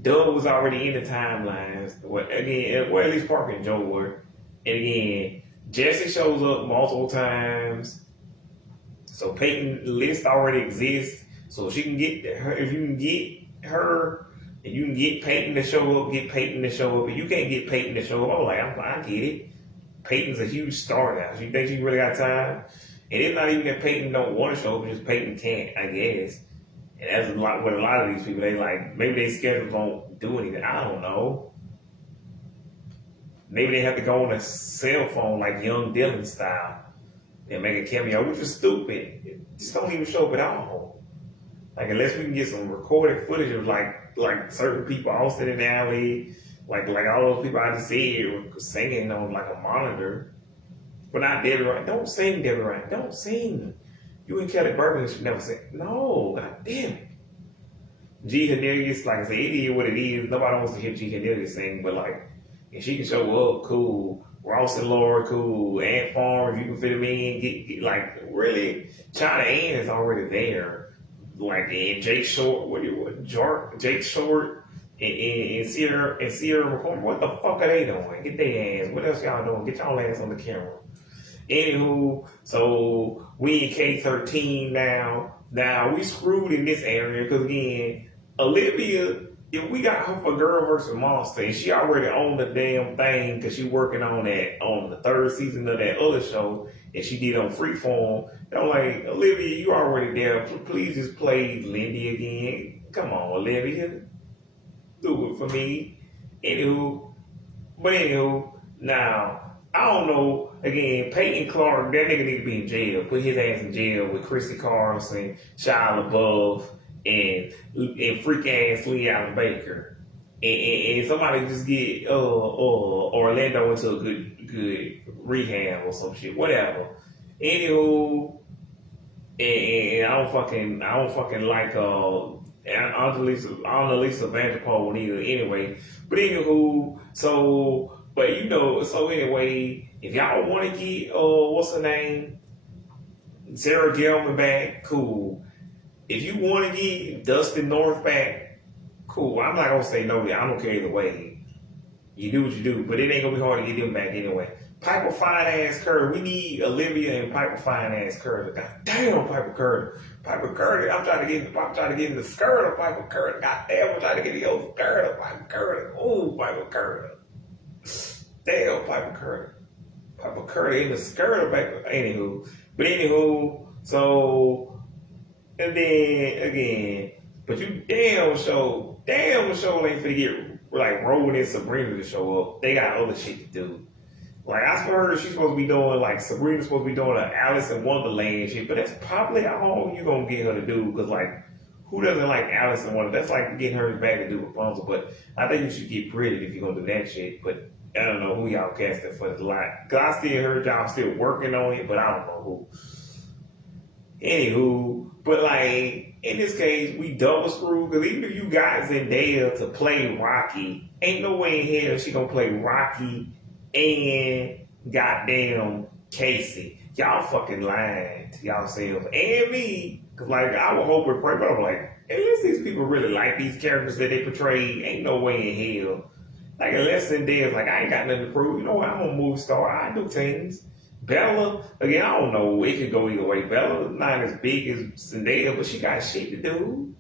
Doug was already in the timelines. Well, again, well, at least Parker and Joe were. And again, Jesse shows up multiple times. So Peyton's list already exists. So she can get her. If you can get her, and you can get Peyton to show up, get Peyton to show up. If you can't get Peyton to show up, I get it. Peyton's a huge star now. You think she really got time? And it's not even that Peyton don't want to show up, just Peyton can't, I guess. And that's a lot with a lot of these people. They like, maybe their schedules don't do anything. I don't know. Maybe they have to go on a cell phone like Young Dylan style and make a cameo, which is stupid. Just don't even show up at all. Like, unless we can get some recorded footage of like certain people, Austin and Alley, like all those people I just said were singing on like a monitor. But not Debbie Ryan. Don't sing, Debbie Ryan. Don't sing. You and Kelly Burton should never sing. No, god damn it. G. Cornelius, like I said, it is what it is. Nobody wants to hear G. Cornelius sing, but like, if she can show up, cool. Ross and Laura, cool. Ant Farm, if you can fit them in, get like really. China Ann is already there. like and Jake Short, Jake Short and Sierra McCormick. What the fuck are they doing? Get their ass. What else y'all doing? Get y'all ass on the camera. Anywho, so we in K-13 now. Now we screwed in this area because again, Olivia, if we got her for Girl versus Monster, and she already owned the damn thing because she working on the third season of that other show, and she did on Freeform. And I'm like, Olivia, you already there. Please just play Lindy again. Come on, Olivia, do it for me. Anywho, now I don't know. Again, Peyton Clark, that nigga need to be in jail. Put his ass in jail with Chrissy Carlson, Shia LaBeouf, and freak ass Lee Allen Baker, and somebody just get Orlando into a good rehab or some shit, whatever. Anywho, and I don't fucking like Annalisa Vanderpool either. Anyway, but anywho, so anyway, if y'all want to get what's her name, Sarah Gelman back, cool. If you want to get Dustin North back, cool. I'm not gonna say no. I don't care either way. You do what you do, but it ain't gonna be hard to get them back anyway. Piper Fine Ass Curry. We need Olivia and Piper Fine Ass Curry. God damn, Piper Curry. Piper Curry. I'm trying to get in the skirt of Piper Curry. God damn, I'm trying to get in the old skirt of Piper Curry. Ooh, Piper Curry. Damn, Piper Curry. Piper Curry in the skirt of Piper. Anywho, so and then again, but you damn show ain't finna get like Rowan and Sabrina to show up. They got other shit to do. Like I heard she's supposed to be doing like Sabrina's supposed to be doing an Alice in Wonderland shit, but that's probably all you gonna get her to do because like who doesn't like Alice in Wonderland? That's like getting her back to do Rapunzel. But I think you should get pretty if you're gonna do that shit. But I don't know who y'all casting for the lot. Cause I still heard y'all still working on it, but I don't know who. Anywho, but like in this case, we double screwed because even if you got Zendaya to play Rocky, ain't no way in hell she gonna play Rocky and goddamn Casey. Y'all fucking lying to y'allselves and me. Cause like I would hope and pray, but I'm like, unless these people really like these characters that they portray, ain't no way in hell. Like unless Zendaya's like, I ain't got nothing to prove. You know what? I'm a movie star. I do things. Bella, again, I don't know. It could go either way. Bella's not as big as Zendaya, but she got shit to do.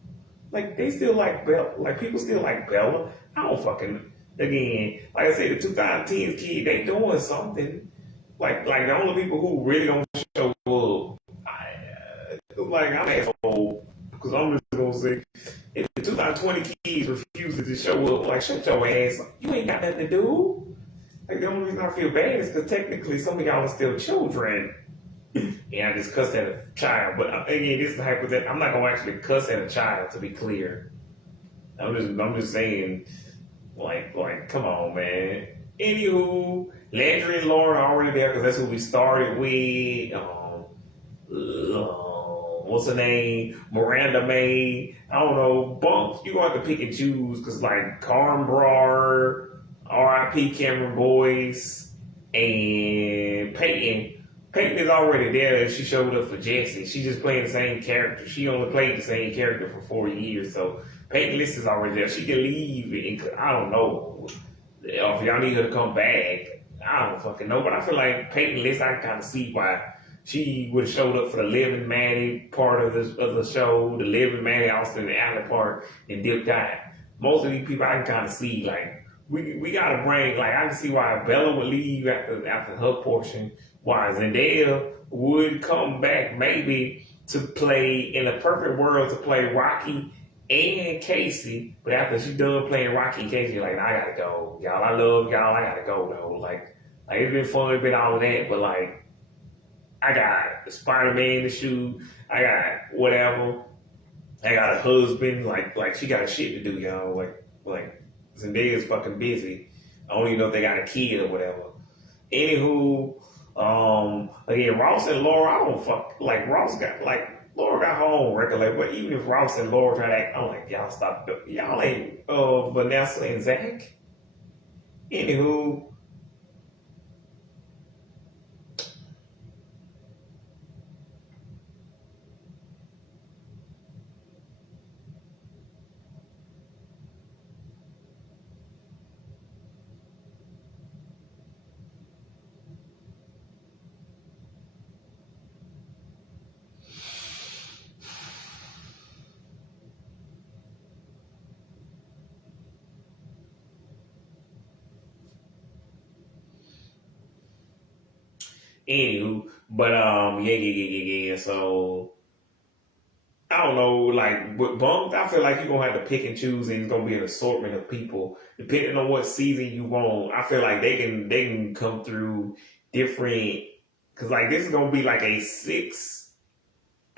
Like they still like Bella. Like people still like Bella. I don't fucking. Again, like I said, the 2010s kid, they doing something. Like the only people who really don't show up. Like I'm asshole because I'm just gonna say, if the 2020 kids refuses to show up, like shut your ass. You ain't got nothing to do. Like the only reason I feel bad is because technically some of y'all are still children. Yeah, I just cussed at a child, but again, this is hypothetical. I'm not gonna actually cuss at a child to be clear. I'm just saying, like, come on, man. Anywho, Landry and Lauren are already there because that's who we started with. What's her name? Miranda May. I don't know. Bumps. You gonna have to pick and choose because like Carm Brar, R.I.P. Cameron Boyce, and Peyton. Peyton is already there and she showed up for Jesse. She's just playing the same character. She only played the same character for 4 years. So Peyton List is already there. She can leave and I don't know. If y'all need her to come back, I don't fucking know. But I feel like Peyton List, I can kind of see why she would have showed up for the Living Maddie part of the show, the Living Maddie Austin and Allen part, and dipped out. Most of these people I can kind of see like we gotta bring like I can see why Bella would leave after her portion, why Zendaya would come back maybe to play in a perfect world to play Rocky and Casey, but after she's done playing Rocky and Casey, like I gotta go, y'all. I love y'all. I gotta go though. Like it's been fun, it's been all of that, but like I got Spider-Man to shoot. I got whatever. I got a husband. Like she got shit to do, y'all. Like Zendaya's fucking busy. I don't even know if they got a kid or whatever. Anywho, again, Ross and Laura, I don't fuck. Like Ross got like Laura got her own record label, but even if Ross and Laura try to act, I'm like, y'all stop. Y'all ain't Vanessa and Zach. Anywho. Anywho, but yeah. So I don't know, like with Bunk, I feel like you're gonna have to pick and choose, and it's gonna be an assortment of people depending on what season you want. I feel like they can come through different, because like this is gonna be like a 6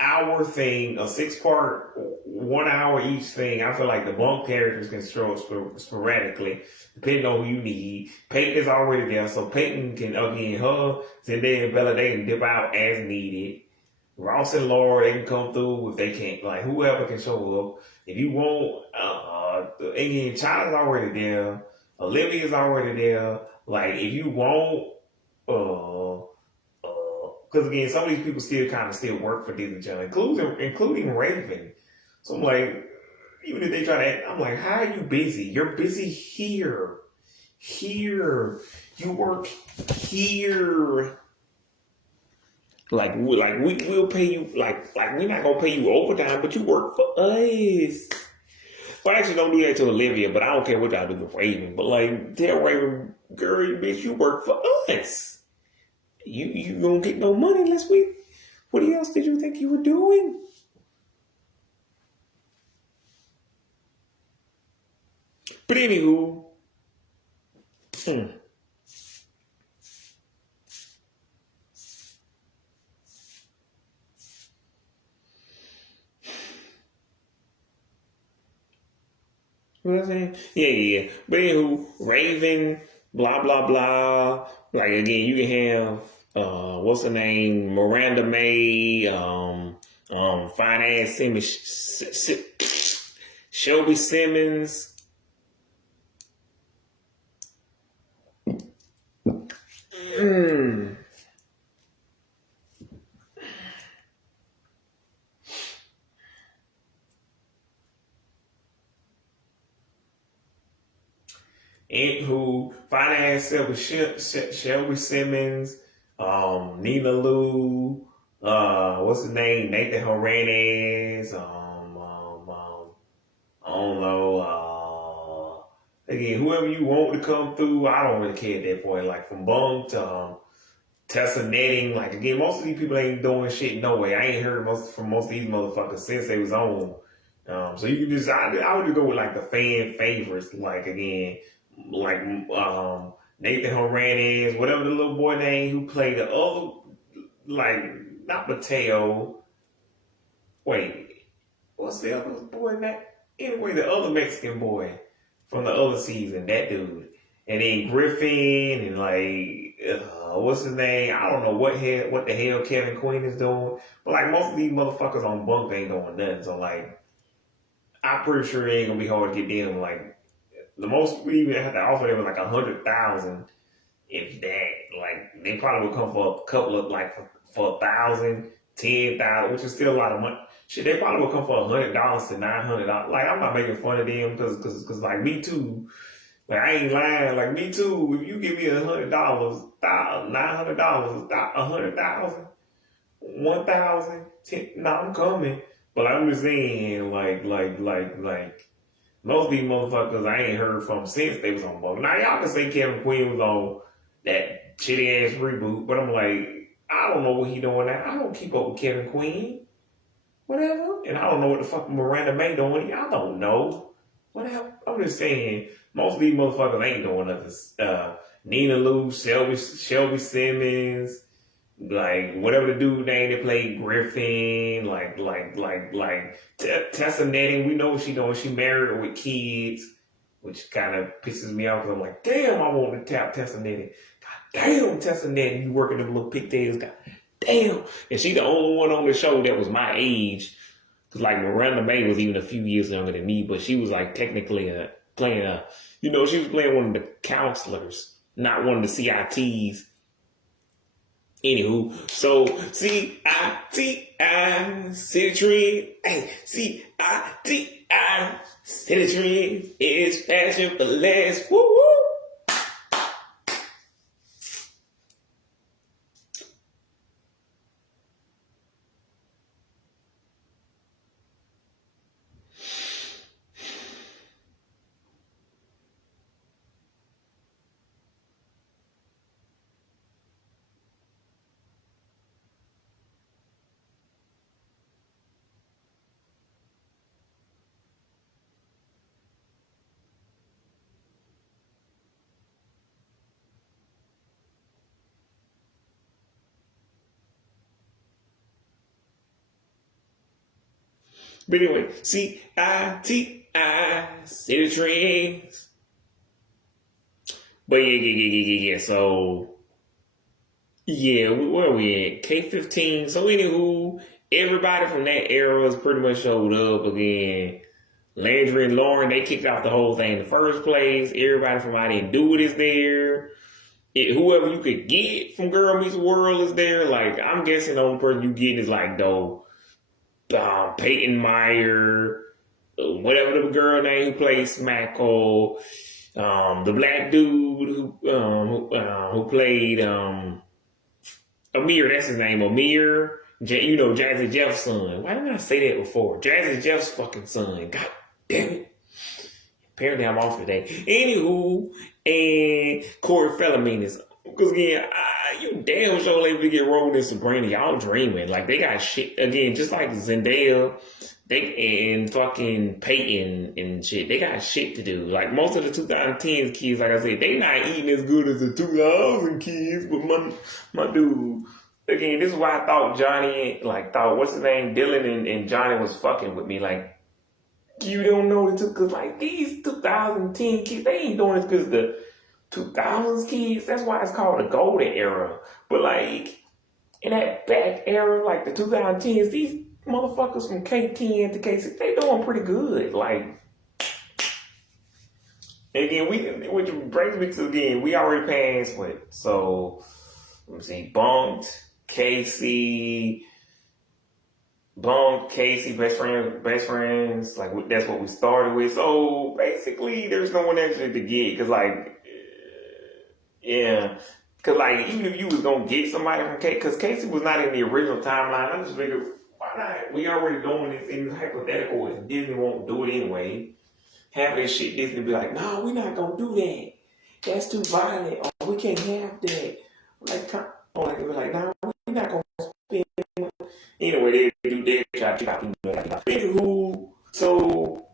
hour thing, a 6 part, 1 hour each thing. I feel like the Bunk characters can show up sporadically depending on who you need. Peyton is already there, so Peyton can again her, Zendaya and Bella they can dip out as needed. Ross and Laura, they can come through if they can't. Like whoever can show up. If you want, again, China's already there. Olivia's already there. Like if you want, because again, some of these people still kind of still work for Disney Channel, including Raven. So I'm like, even if they try to, I'm like, how are you busy? You're busy here. Here, you work here. Like we'll pay you like we're not gonna pay you overtime, but you work for us. Well, actually, don't do that to Olivia, but I don't care what y'all do with Raven. But like, tell Raven, girl, bitch, you work for us. You gonna get no money unless we. What else did you think you were doing? But anywho, what was I saying? Yeah. But anywho, Raven, blah blah blah. Like again, you can have what's her name, Miranda May, fine ass Simmons, Shelby Simmons. And who financed Shelby Simmons, Nina Lou, what's his name, Nathan Hernandez, I don't know, again, whoever you want to come through, I don't really care at that point. Like from Bum to Tessa Netting, like again, most of these people ain't doing shit no way. I ain't heard from most of these motherfuckers since they was on. So you can just, I would just go with like the fan favorites, like again, like Nathan Hernandez, whatever the little boy name who played the other, like not Mateo. Wait, what's the other boy name? Anyway, the other Mexican boy from the other season, that dude, and then Griffin and like what's his name? I don't know what the hell Kevin Quinn is doing, but like most of these motherfuckers on Bunk ain't doing nothing. So like, I'm pretty sure it ain't gonna be hard to get them. Like the most we even had to offer them was like 100,000, if that. Like they probably would come for a couple of like for 1,000, 10,000, which is still a lot of money. Shit, they probably would come for $100 to $900. Like I'm not making fun of them because like me too. Like I ain't lying. Like me too. If you give me $100, $900, 100,000, 1,000, no, I'm coming. But I'm just saying, like. Most of these motherfuckers I ain't heard from since they was on Bunk. Now y'all can say Kevin Quinn was on that shitty ass reboot, but I'm like, I don't know what he doing now. I don't keep up with Kevin Quinn. Whatever. And I don't know what the fuck Miranda May doing. I don't know. Whatever. I'm just saying, most of these motherfuckers ain't doing nothing. Nina Lou, Shelby Simmons, like whatever the dude name that played Griffin, like Tessa Netting, we know what she doing. She married with kids, which kind of pisses me off because I'm like, damn, I want to tap Tessa Netting. God damn, Tessa Netting, you working them little pigtails. God damn. And she the only one on the show that was my age. Cause like Miranda May was even a few years younger than me, but she was like technically playing she was playing one of the counselors, not one of the CITs. Anywho, so C-I-T-I, City hey, C-I-T-I, City is passion for less, woo woo. But anyway, CITI, City Trends. But yeah. So, yeah, where are we at? K-15. So, anywho, everybody from that era has pretty much showed up again. Landry and Lauren, they kicked off the whole thing in the first place. Everybody from I Didn't Do It is there. Whoever you could get from Girl Meets World is there. Like, I'm guessing the only person you getting is like, though, Peyton Meyer, whatever the girl name who plays Smackle, the black dude who played Amir, that's his name, Amir. Jazzy Jeff's son. Why didn't I say that before? Jazzy Jeff's fucking son. God damn it. Apparently I'm off today. Anywho, and Corey Feldman is, because again, you damn sure able to get rolled in Sabrina. Y'all dreaming. Like, they got shit, again, just like Zendaya, and fucking Peyton and shit. They got shit to do. Like, most of the 2010s kids, like I said, they not eating as good as the 2000 kids, but my dude, again, this is why I thought what's his name, Dylan and Johnny was fucking with me. Like, you don't know the two, because like these 2010 kids, they ain't doing this because the 2000s kids, that's why it's called the golden era. But like, in that back era, like the 2010s, these motherfuckers from K10 to K6, they doing pretty good. Like, again, which brings me to, again, we already passed with, so, let me see, Bunked, Casey, best friends, like that's what we started with. So basically, there's no one actually to get, because like, yeah, because like even if you was gonna get somebody from because Casey was not in the original timeline, I just figured, why not? We already doing this in hypothetical, and Disney won't do it anyway. Half of this shit, Disney be like, no, we're not gonna do that. That's too violent. Or we can't have that. Like, no, we're not gonna spend. Anyway, they do their job. Anywho, so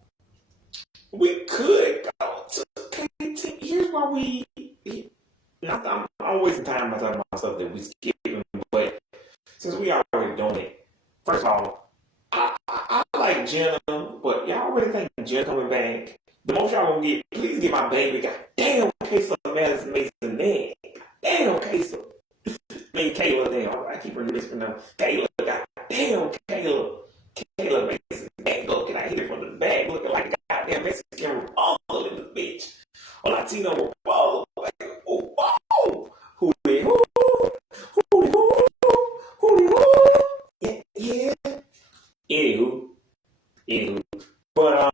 we could go to K10. Here's why I'm always in time by talking about stuff that we skipping, but since we already doing it, first of all, I like Jenna, but y'all really think Jenna coming back? The most y'all gonna get, please get my baby. God damn, Kayla Madison Mason, man. Damn, Kayla. Kayla, damn. I keep remembering now. Kayla, god damn, Kayla Mason. Back look, and I hit it from the back, looking like a goddamn Mexican Republic in the bitch. Or Latino Republic. Like, oh, whoa. Yeah. Anywho. But,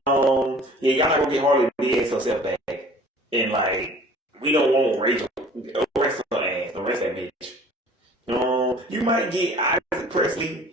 yeah, y'all not gonna get Harley Diaz herself back. And, like, we don't want Rachel. Arrest her ass. Arrest that bitch. You might get Isaac Presley.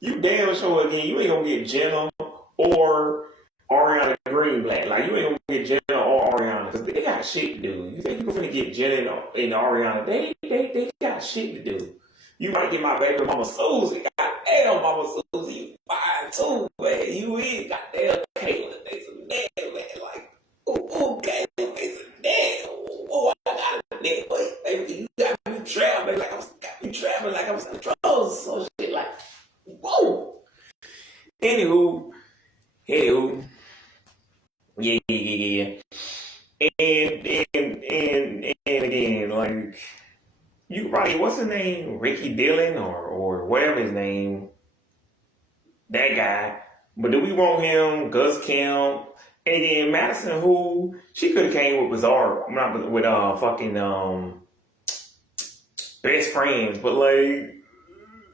You damn sure again, you ain't gonna get Jenna or Ariana Greenblatt. Like, you ain't gonna get Jenna or Ariana, because they got shit to do. You think you're gonna get Jenna and Ariana? They got shit to do. You might get my baby mama Susie. Goddamn, mama Susie, you fine too, man. You is goddamn Kayla. They some damn, man. Like, ooh, Kayla, they some damn. Oh, I got a net, but baby, you got me traveling like I was on the drugs, so shit, like, whoa. Anywho, yeah. And again, like, you probably, what's his name? Ricky Dillon or whatever his name, that guy. But do we want him? Gus Kemp. And again, Madison, who she could have came with Bizarre, not with fucking best friends, but like,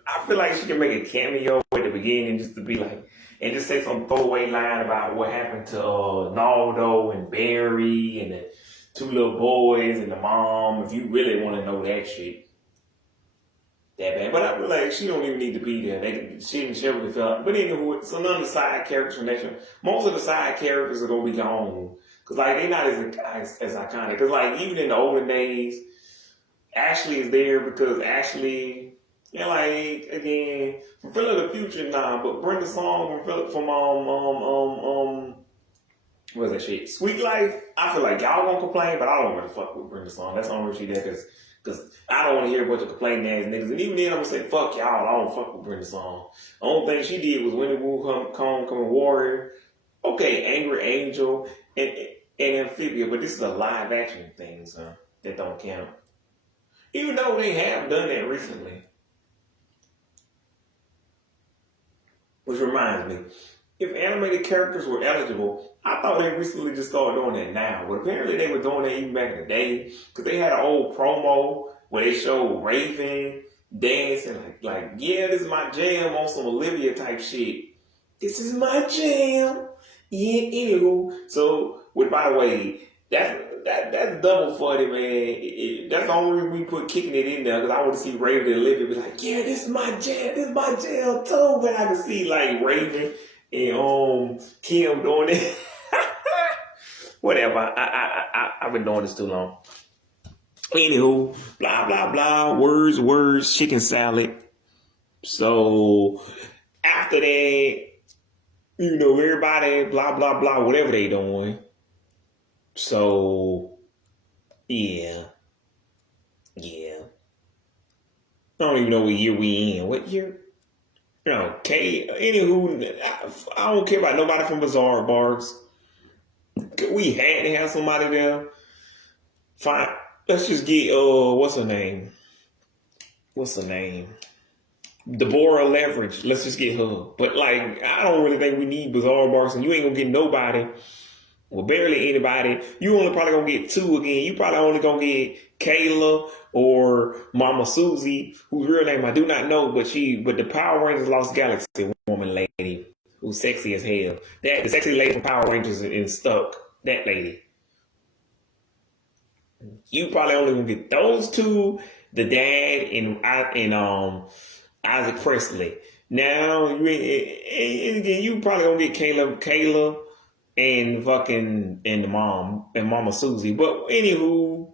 I feel like she can make a cameo at the beginning just to be like, and just say some throwaway line about what happened to Naldo and Barry and the two little boys and the mom, if you really want to know that shit. That bad. But I feel like she don't even need to be there. She and Shelby felt. But anyway, so none of the side characters from that show, most of the side characters are going to be gone. Because like, they're not as iconic. Because like, even in the olden days, Ashley is there because Ashley, like, again, from Phil of the Future, nah, but Brenda Song from What's that shit? Sweet Life. I feel like y'all gonna complain, but I don't really fuck with Brenda Song. That's the only reason she there because I don't want to hear a bunch of complaining ass niggas. And even then, I'm gonna say fuck y'all. I don't fuck with Brenda Song. The only thing she did was Winnie Woo Come Warrior. Okay, Angry Angel and Amphibia, but this is a live action thing, so that don't count. Even though they have done that recently. Which reminds me, if animated characters were eligible, I thought they recently just started doing that now. But apparently they were doing that even back in the day. Because they had an old promo where they showed Raven dancing like, yeah, this is my jam on some Olivia type shit. This is my jam. Yeah, ew. So, by the way, that's double funny, man. That's the only reason we put kicking it in there, because I want to see Raven and Olivia be like, yeah, this is my jam too. But I can see like Raven and Kim doing it. Whatever. I've been doing this too long. Anywho, blah blah blah. Words. Chicken salad. So after that, everybody blah blah blah. Whatever they doing. So yeah. I don't even know what year we in. What year? Okay. Anywho, I don't care about nobody from Bizarre Barks. We had to have somebody there. Fine. Let's just get what's her name? Deborah Leverage. Let's just get her. But like, I don't really think we need Bizarre Barks, and you ain't gonna get nobody. Well, barely anybody. You only probably gonna get two again. You probably only gonna get Kayla or Mama Susie, whose real name I do not know, but the Power Rangers Lost Galaxy woman lady who's sexy as hell. The sexy lady from Power Rangers and Stuck. That lady. You probably only gonna get those two, the dad and Isaac Presley. Now you probably gonna get Kayla and the mom and Mama Susie. But anywho,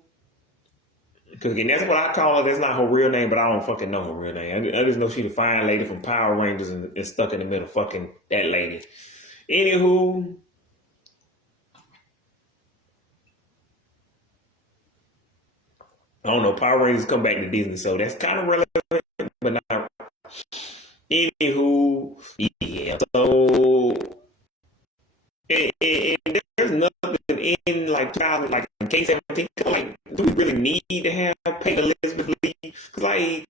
because again, that's what I call her. That's not her real name, but I don't fucking know her real name. I just know she's the fine lady from Power Rangers and Stuck in the Middle. Fucking that lady. Anywho. I don't know. Power Rangers come back to Disney, so that's kind of relevant, but not. Anywho, yeah. So, and there's nothing in like 2000, like in K-17. Like, do we really need to have Peyton Elizabeth Lee? Because like,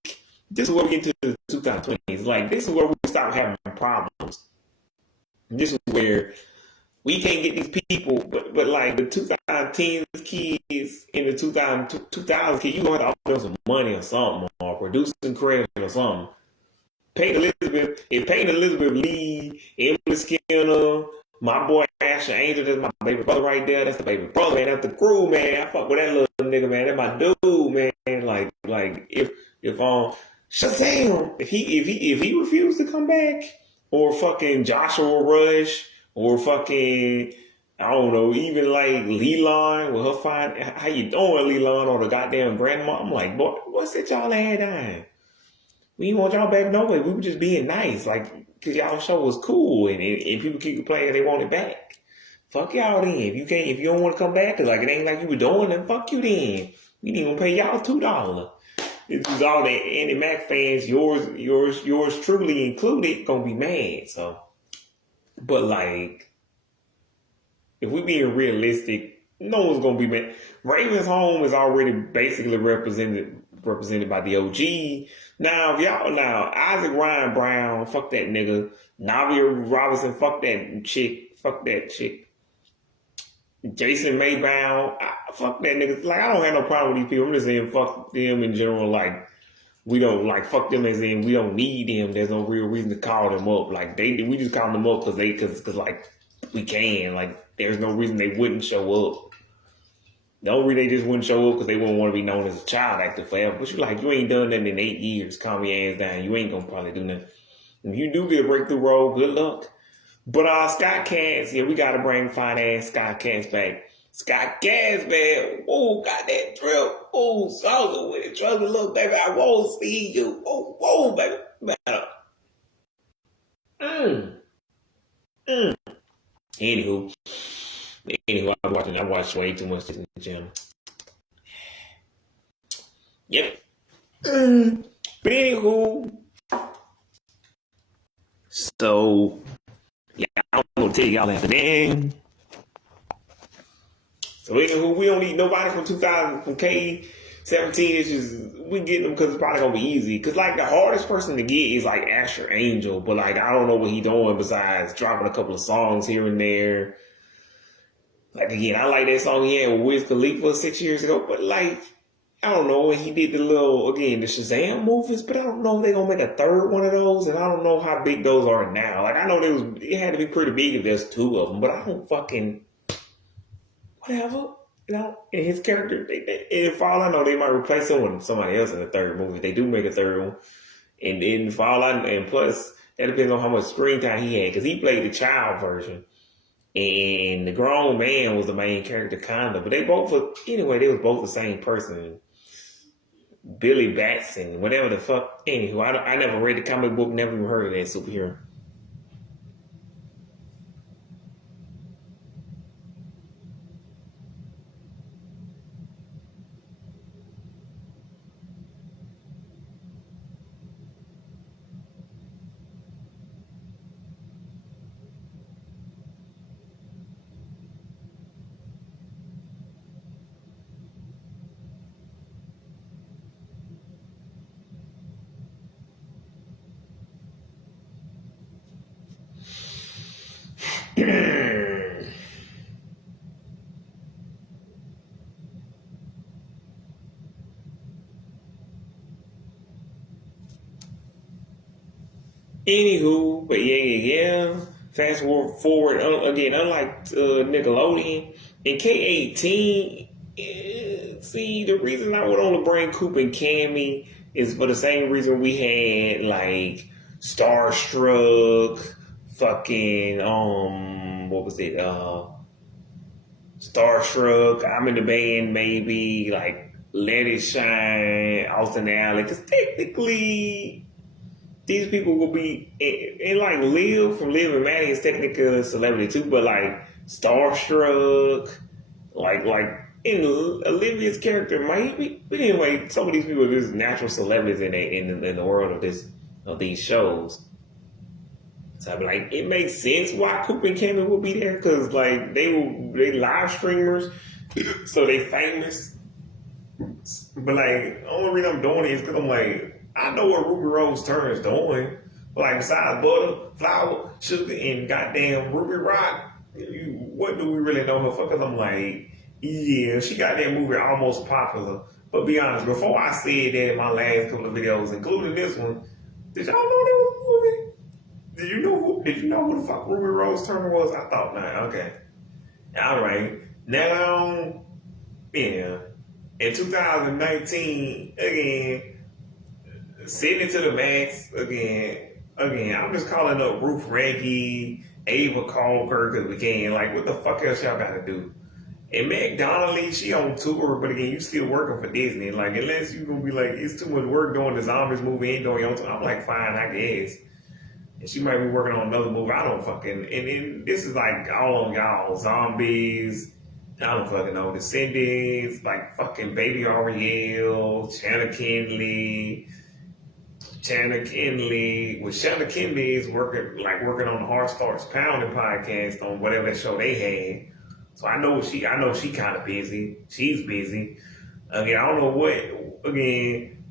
this is where we get into the 2020s. Like, this is where we start having problems. This is where we can't get these people, but like the 2010s kids and the 2000 kids, you gonna have to offer them some money or something, or producing credit or something. If Peyton Elizabeth Lee, Emily Skinner, my boy Asher Angel, that's my baby brother right there. That's the baby brother, man. That's the crew, man. I fuck with that little nigga, man. That's my dude, man. Like if Shazam, if he refused to come back, or fucking Joshua Rush, or fucking, I don't know, even like Leland with her fine, how you doing, Leland, or the goddamn grandma. I'm like, boy, what's that y'all had dying? We didn't want y'all back no way. We were just being nice, like, because y'all show was cool, and people keep complaining they want it back. Fuck y'all then. If you don't want to come back, cause like it ain't like you were doing, then fuck you then. We didn't even pay y'all $2. This is all the Andy Mac fans, yours truly included, gonna be mad. So, but like, if we being realistic, no one's gonna be mad. Raven's home is already basically represented by the OG. Now, Isaac Ryan Brown, fuck that nigga. Navia Robinson, fuck that chick. Jason Maybound, fuck that nigga. Like, I don't have no problem with these people. I'm just saying fuck them in general. Like, we don't, like, fuck them as in we don't need them. There's no real reason to call them up. Like, we just call them up because like, we can. Like, there's no reason they wouldn't show up. The only reason they just wouldn't show up because they wouldn't want to be known as a child actor forever. But you ain't done nothing in 8 years. Calm your ass down. You ain't gonna probably do nothing. If you do get a breakthrough role, good luck. But Scott Cass, yeah, we gotta bring fine ass Scott Cass back. Scott Cass, man. Oh, got that drip. Oh, salsa with it. Trust me, look, baby, I won't see you. Oh, whoa, baby. Anywho, Anyway, I watched way too much Disney Channel. Yep. But anywho, so yeah, I'm gonna tell y'all after that. So anywho, we don't need nobody from 2000 from K17. It's just we getting them because it's probably gonna be easy. Because like the hardest person to get is like Asher Angel, but like I don't know what he doing besides dropping a couple of songs here and there. Like again, I like that song he had with Wiz Khalifa 6 years ago, but like I don't know when he did the the Shazam movies, but I don't know if they're gonna make a third one of those, and I don't know how big those are now. Like I know it had to be pretty big if there's two of them, but I don't fucking whatever. You know, and his character, and for all I know, they might replace him with somebody else in the third movie. They do make a third one, and then for all I and plus that depends on how much screen time he had because he played the child version. And the grown man was the main character, kinda, but they both were anyway. They was both the same person, Billy Batson, whatever the fuck. Anywho, I never read the comic book, never even heard of that superhero. Anywho, but yeah. Fast forward again, unlike Nickelodeon in K18. See, the reason I would only bring Coop and Cammy is for the same reason we had like Starstruck, fucking what was it? Starstruck. I'm in the band, maybe like Let It Shine, Austin Alley, because technically these people will be and like Liv from Liv and Maddie is technically a celebrity too, but like Starstruck, like in Olivia's character might be, but anyway, some of these people are just natural celebrities in the world of these shows. So I'm like, it makes sense why Coop and Cammy will be there because like they live streamers, so they famous. But like, the only reason I'm doing it is because I'm like, I know what Ruby Rose Turner is doing. But like, besides butter, flour, sugar, and goddamn Ruby Rock, what do we really know her for? Because I'm like, yeah, she got that movie almost popular. But be honest, before I said that in my last couple of videos, including this one, did y'all know there was a movie? Did you know who the fuck Ruby Rose Turner was? I thought not. Okay. All right. Now, yeah. In 2019, again, sitting to the max again. I'm just calling up Ruth Reggie, Ava Colker, because we can. Like, what the fuck else y'all got to do? And Meg Donnelly, she on tour, but again, you still working for Disney. Like, unless you gonna be like, it's too much work doing the zombies movie and doing your own tour. I'm like, fine, I guess. And she might be working on another movie. I don't fucking. And then this is like all on y'all zombies. I don't fucking know. Descendants, like fucking Baby Ariel, Shanna Kinley. Well, Shanna Kinley is working on the Heart Starts Pounding podcast on whatever that show they had. So I know she kind of busy. She's busy. Again, I don't know what. Again,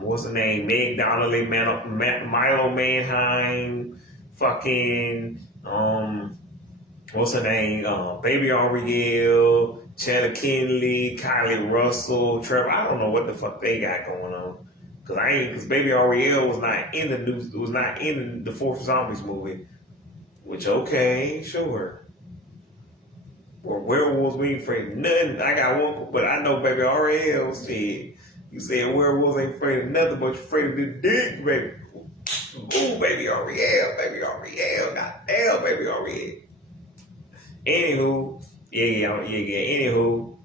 what's her name? Meg Donnelly, Milo Manheim, fucking what's her name? Baby Ariel, Cheddar Kinley, Kylie Russell, Trevor. I don't know what the fuck they got going on. Cause Baby Ariel was not in the fourth Zombies movie. Which okay, sure. Or werewolves, we ain't afraid of nothing. I got one, but I know Baby Ariel said, you said werewolves ain't afraid of nothing, but you're afraid of the dick, baby. Ooh, Baby Ariel, goddamn, Baby Ariel. Anywho, yeah. Anywho,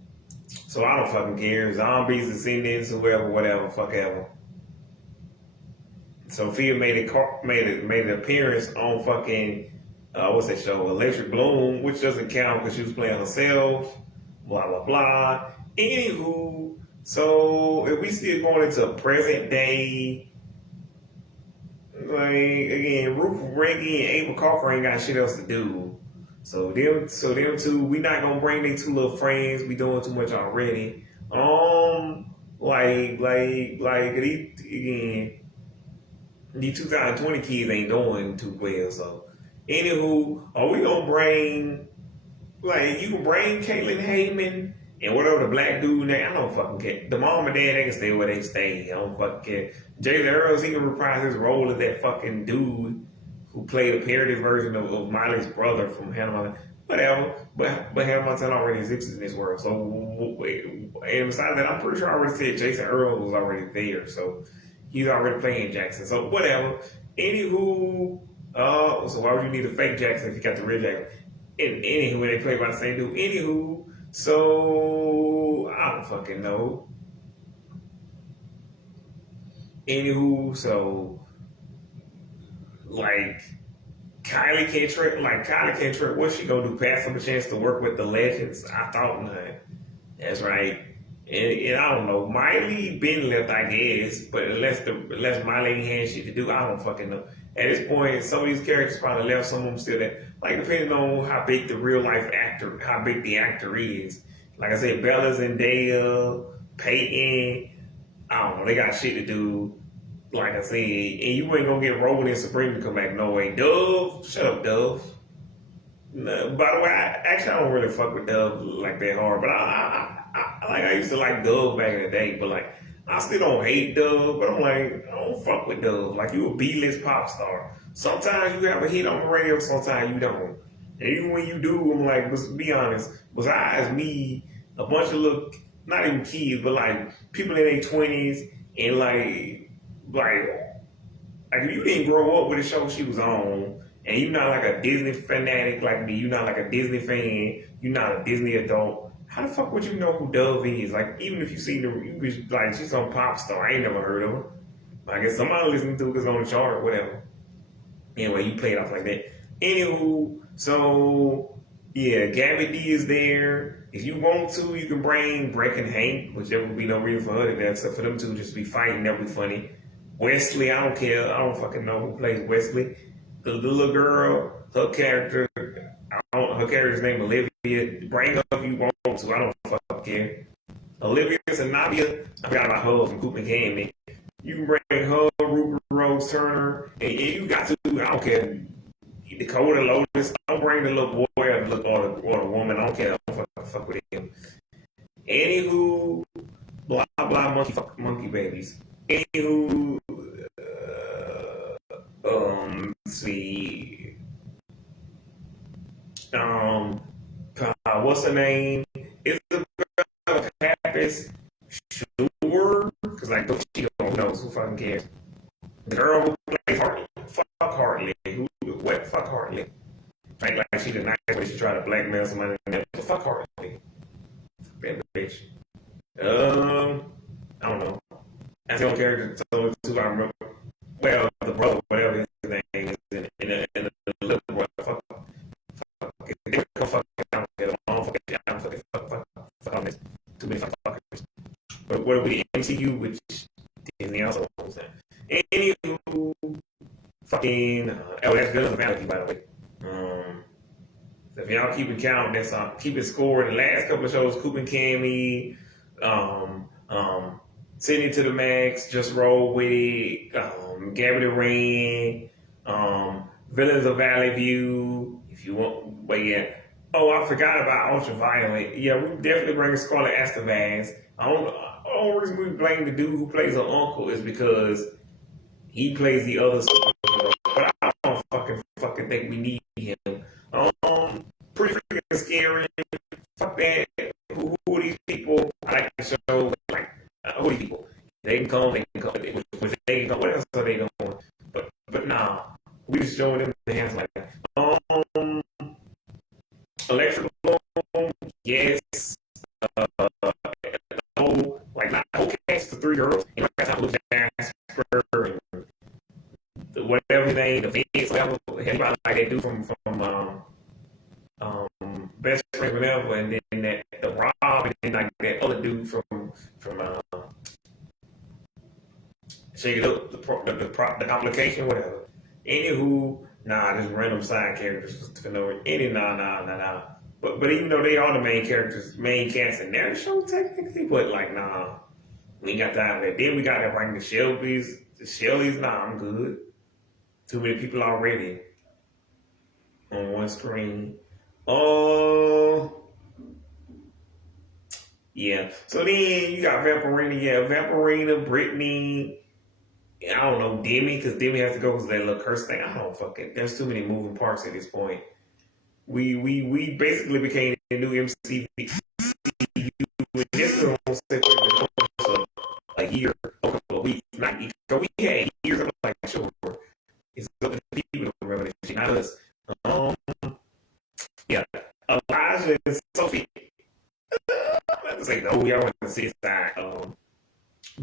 so I don't fucking care. Zombies, descendants, whoever, whatever, fuck ever. Sophia made an appearance on fucking what's that show? Electric Bloom, which doesn't count because she was playing herself. Blah blah blah. Anywho, so if we still going into present day, like again, Ruth Reggie and Ava Crawford ain't got shit else to do. So them two, we not gonna bring they two little friends. We doing too much already. Again, these 2020 kids ain't doing too well. So, anywho, are we gonna bring like you can bring Caitlin Hayman and whatever the black dude name? I don't fucking care. The mom and dad they can stay where they stay. I don't fucking care. Jalen Earls he can reprise his role as that fucking dude who played a parody version of Miley's brother from Hannah Montana. Whatever, but Hannah Montana already exists in this world. So, and besides that, I'm pretty sure I already said Jason Earl was already there. So he's already playing Jackson. So whatever. Anywho, so why would you need a fake Jackson if you got the real Jackson? And anywho, they play by the same dude. Anywho, so I don't fucking know. Anywho, so like Kylie can't trip. What's she gonna do? Pass him a chance to work with the legends? I thought not. That's right. And I don't know. Miley been left, I guess, but unless Miley ain't had shit to do, I don't fucking know. At this point, some of these characters probably left, some of them still there. Like depending on how big the real life actor, how big the actor is. Like I said, Bella, Zendaya, Peyton, I don't know, they got shit to do. Like I said, and you ain't gonna get Rowan and Supreme to come back. No way. Dove, shut up, Dove. No, by the way, I don't really fuck with Dove like that hard, but I used to like Dove back in the day, but like I still don't hate Dove, but I'm like I don't fuck with Dove. Like you a B-list pop star. Sometimes you have a hit on the radio, sometimes you don't. And even when you do, I'm like, be honest. Besides me, a bunch of little, not even kids, but like people in their 20s and like if you didn't grow up with the show she was on, and you're not like a Disney fanatic like me, you're not like a Disney fan, you're not a Disney adult, how the fuck would you know who Dove is? Like, even if you see her, you be like, she's some pop star, I ain't never heard of her. I guess somebody listening to it is on the chart or whatever. Anyway, you play it off like that. Anywho, so, yeah, Gabby D is there. If you want to, you can bring Breck and Hank, which there would be no reason for her to do that, except for them two just be fighting, that would be funny. Wesley, I don't care. I don't fucking know who plays Wesley. The little girl, her character's name Olivia. Bring her if you want to. I don't fucking care. Olivia Zanavia, I forgot about her from Coop and Candy. You can bring her, Ruby Rose Turner, and you got to. I don't care. Dakota Lotus. Don't bring the little boy or the woman. I don't care. I don't fuck with him. Anywho, blah blah monkey babies. Anywho, let's see. What's her name? Isabel Pappas. Sure, because like she don't know who fucking cares. The girl who plays Hartley. Fuck Hartley. What? Fuck Hartley. Like she the nice way she try to blackmail somebody. Fuck Hartley. That bitch. I don't know. That's the only character. So two I remember. Well, the brother, whatever his name is, and the little brother. Fuck. They come fuck. I don't fuck on this. Too many fuckers. But what are we the MCU, which Disney also owns that. Anywho, fucking. That's good as a vanity, by the way. So if y'all keeping count, that's keeping score. The last couple of shows, Coop and Cammy, Sydney to the Max, Just Roll With It, Gabby the Rain, Villains of Valley View, if you want, but yeah. Oh, I forgot about Ultraviolet. Yeah, we definitely bring Scarlett Estevez. The only reason we blame the dude who plays her uncle is because he plays the other superhero. But I don't fucking think we need him. Pretty freaking scary. Fuck that. Who are these people? I like the show. Like, who are these people? They can come. Which they can come. What else are they doing? But nah, we just showing them the hands like that. Electrical Bloom, yes. Like not whole cast for 3 girls. And like that's how Luke Jasper and whatever his name, the Vince, whatever, like they do from best friend whatever, and then that the Rob, and then like that other dude from Shake It Up, the complication, whatever. Anywho, just random side characters for no any nah. But even though they are the main characters, main cast in their show technically, but like we ain't got time for that. Then we got to bring the Shelbys. The Shelbys, I'm good. Too many people already on one screen. Oh, yeah. So then you got Vampirina, Brittany. I don't know, Demi, because Demi has to go because that little curse thing. I don't fucking. There's too many moving parts at this point. We basically became the new MCV. This is almost a year, a couple of weeks, not years. So we had years. I'm like, sure, it's up to the people to remember this shit, not us. Yeah, Elijah and Sophie. Let's say, no, y'all want to see his side.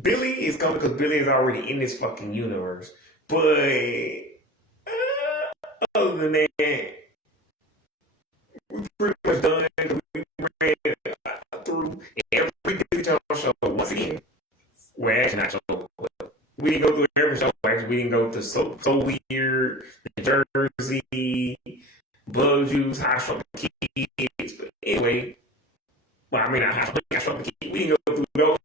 Billy is coming because Billy is already in this fucking universe. But other than that, we pretty much done. We ran through every Billy Joel show once again. Well, actually not show, but we didn't go through every show. Actually, we didn't go to So Weird, The Jersey, Bug Juice, High Strung Kids. But anyway, High Strung Kids. We didn't go through those.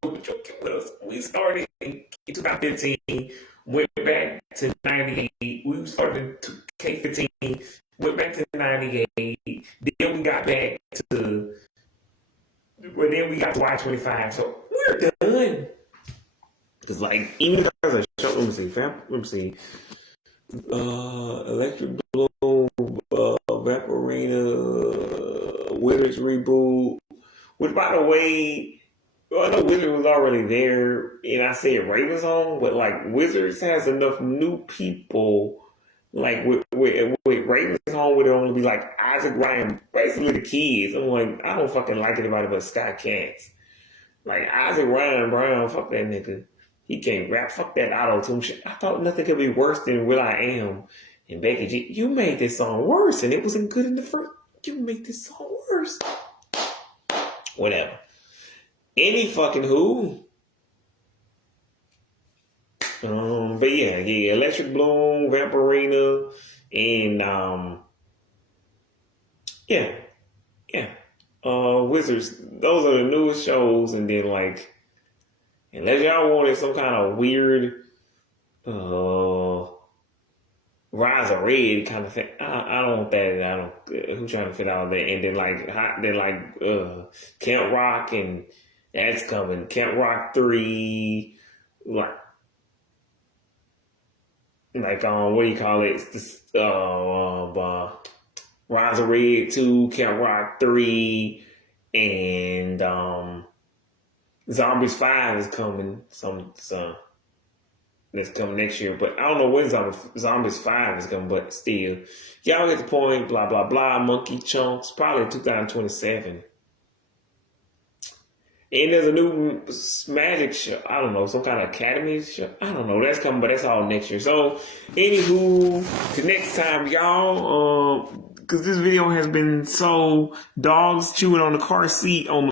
We started in 2015, went back to 98. We started in K15, went back to 98. Then we got back to, then we got to Y25. So we're done. It's like, even as a show, let me see. Electric Bloom, Vampirina, Wizards reboot. Which, by the way, I know Wizards was already there, and I said Ravens home, but like Wizards has enough new people. Like with Ravens home, would only be like Isaac Ryan, basically the kids. I'm like, I don't fucking like anybody but Scott Katz. Like Isaac Ryan Brown, fuck that nigga. He can't rap. Fuck that auto-tune shit. I thought nothing could be worse than Will I Am and Becky G. You made this song worse, and it wasn't good in the first. You made this song worse. Whatever. Any fucking who. But yeah, Electric Bloom, Vampirina, and Wizards. Those are the newest shows, and then like, unless y'all wanted some kind of weird Rise of Red kind of thing, I don't want that. I don't. Who's trying to fit all that? And then Camp Rock, and that's coming. Camp Rock 3, what do you call it? Rise of Red 2, Camp Rock 3, and Zombies 5 is coming. That's coming next year, but I don't know when Zombies 5 is coming, but still. Y'all get the point, blah, blah, blah, Monkey Chunks, probably 2027. And there's a new magic show. I don't know, some kind of academy show. I don't know. That's coming, but that's all next year. So, anywho, till next time, y'all, because this video has been so dogs chewing on the car seat on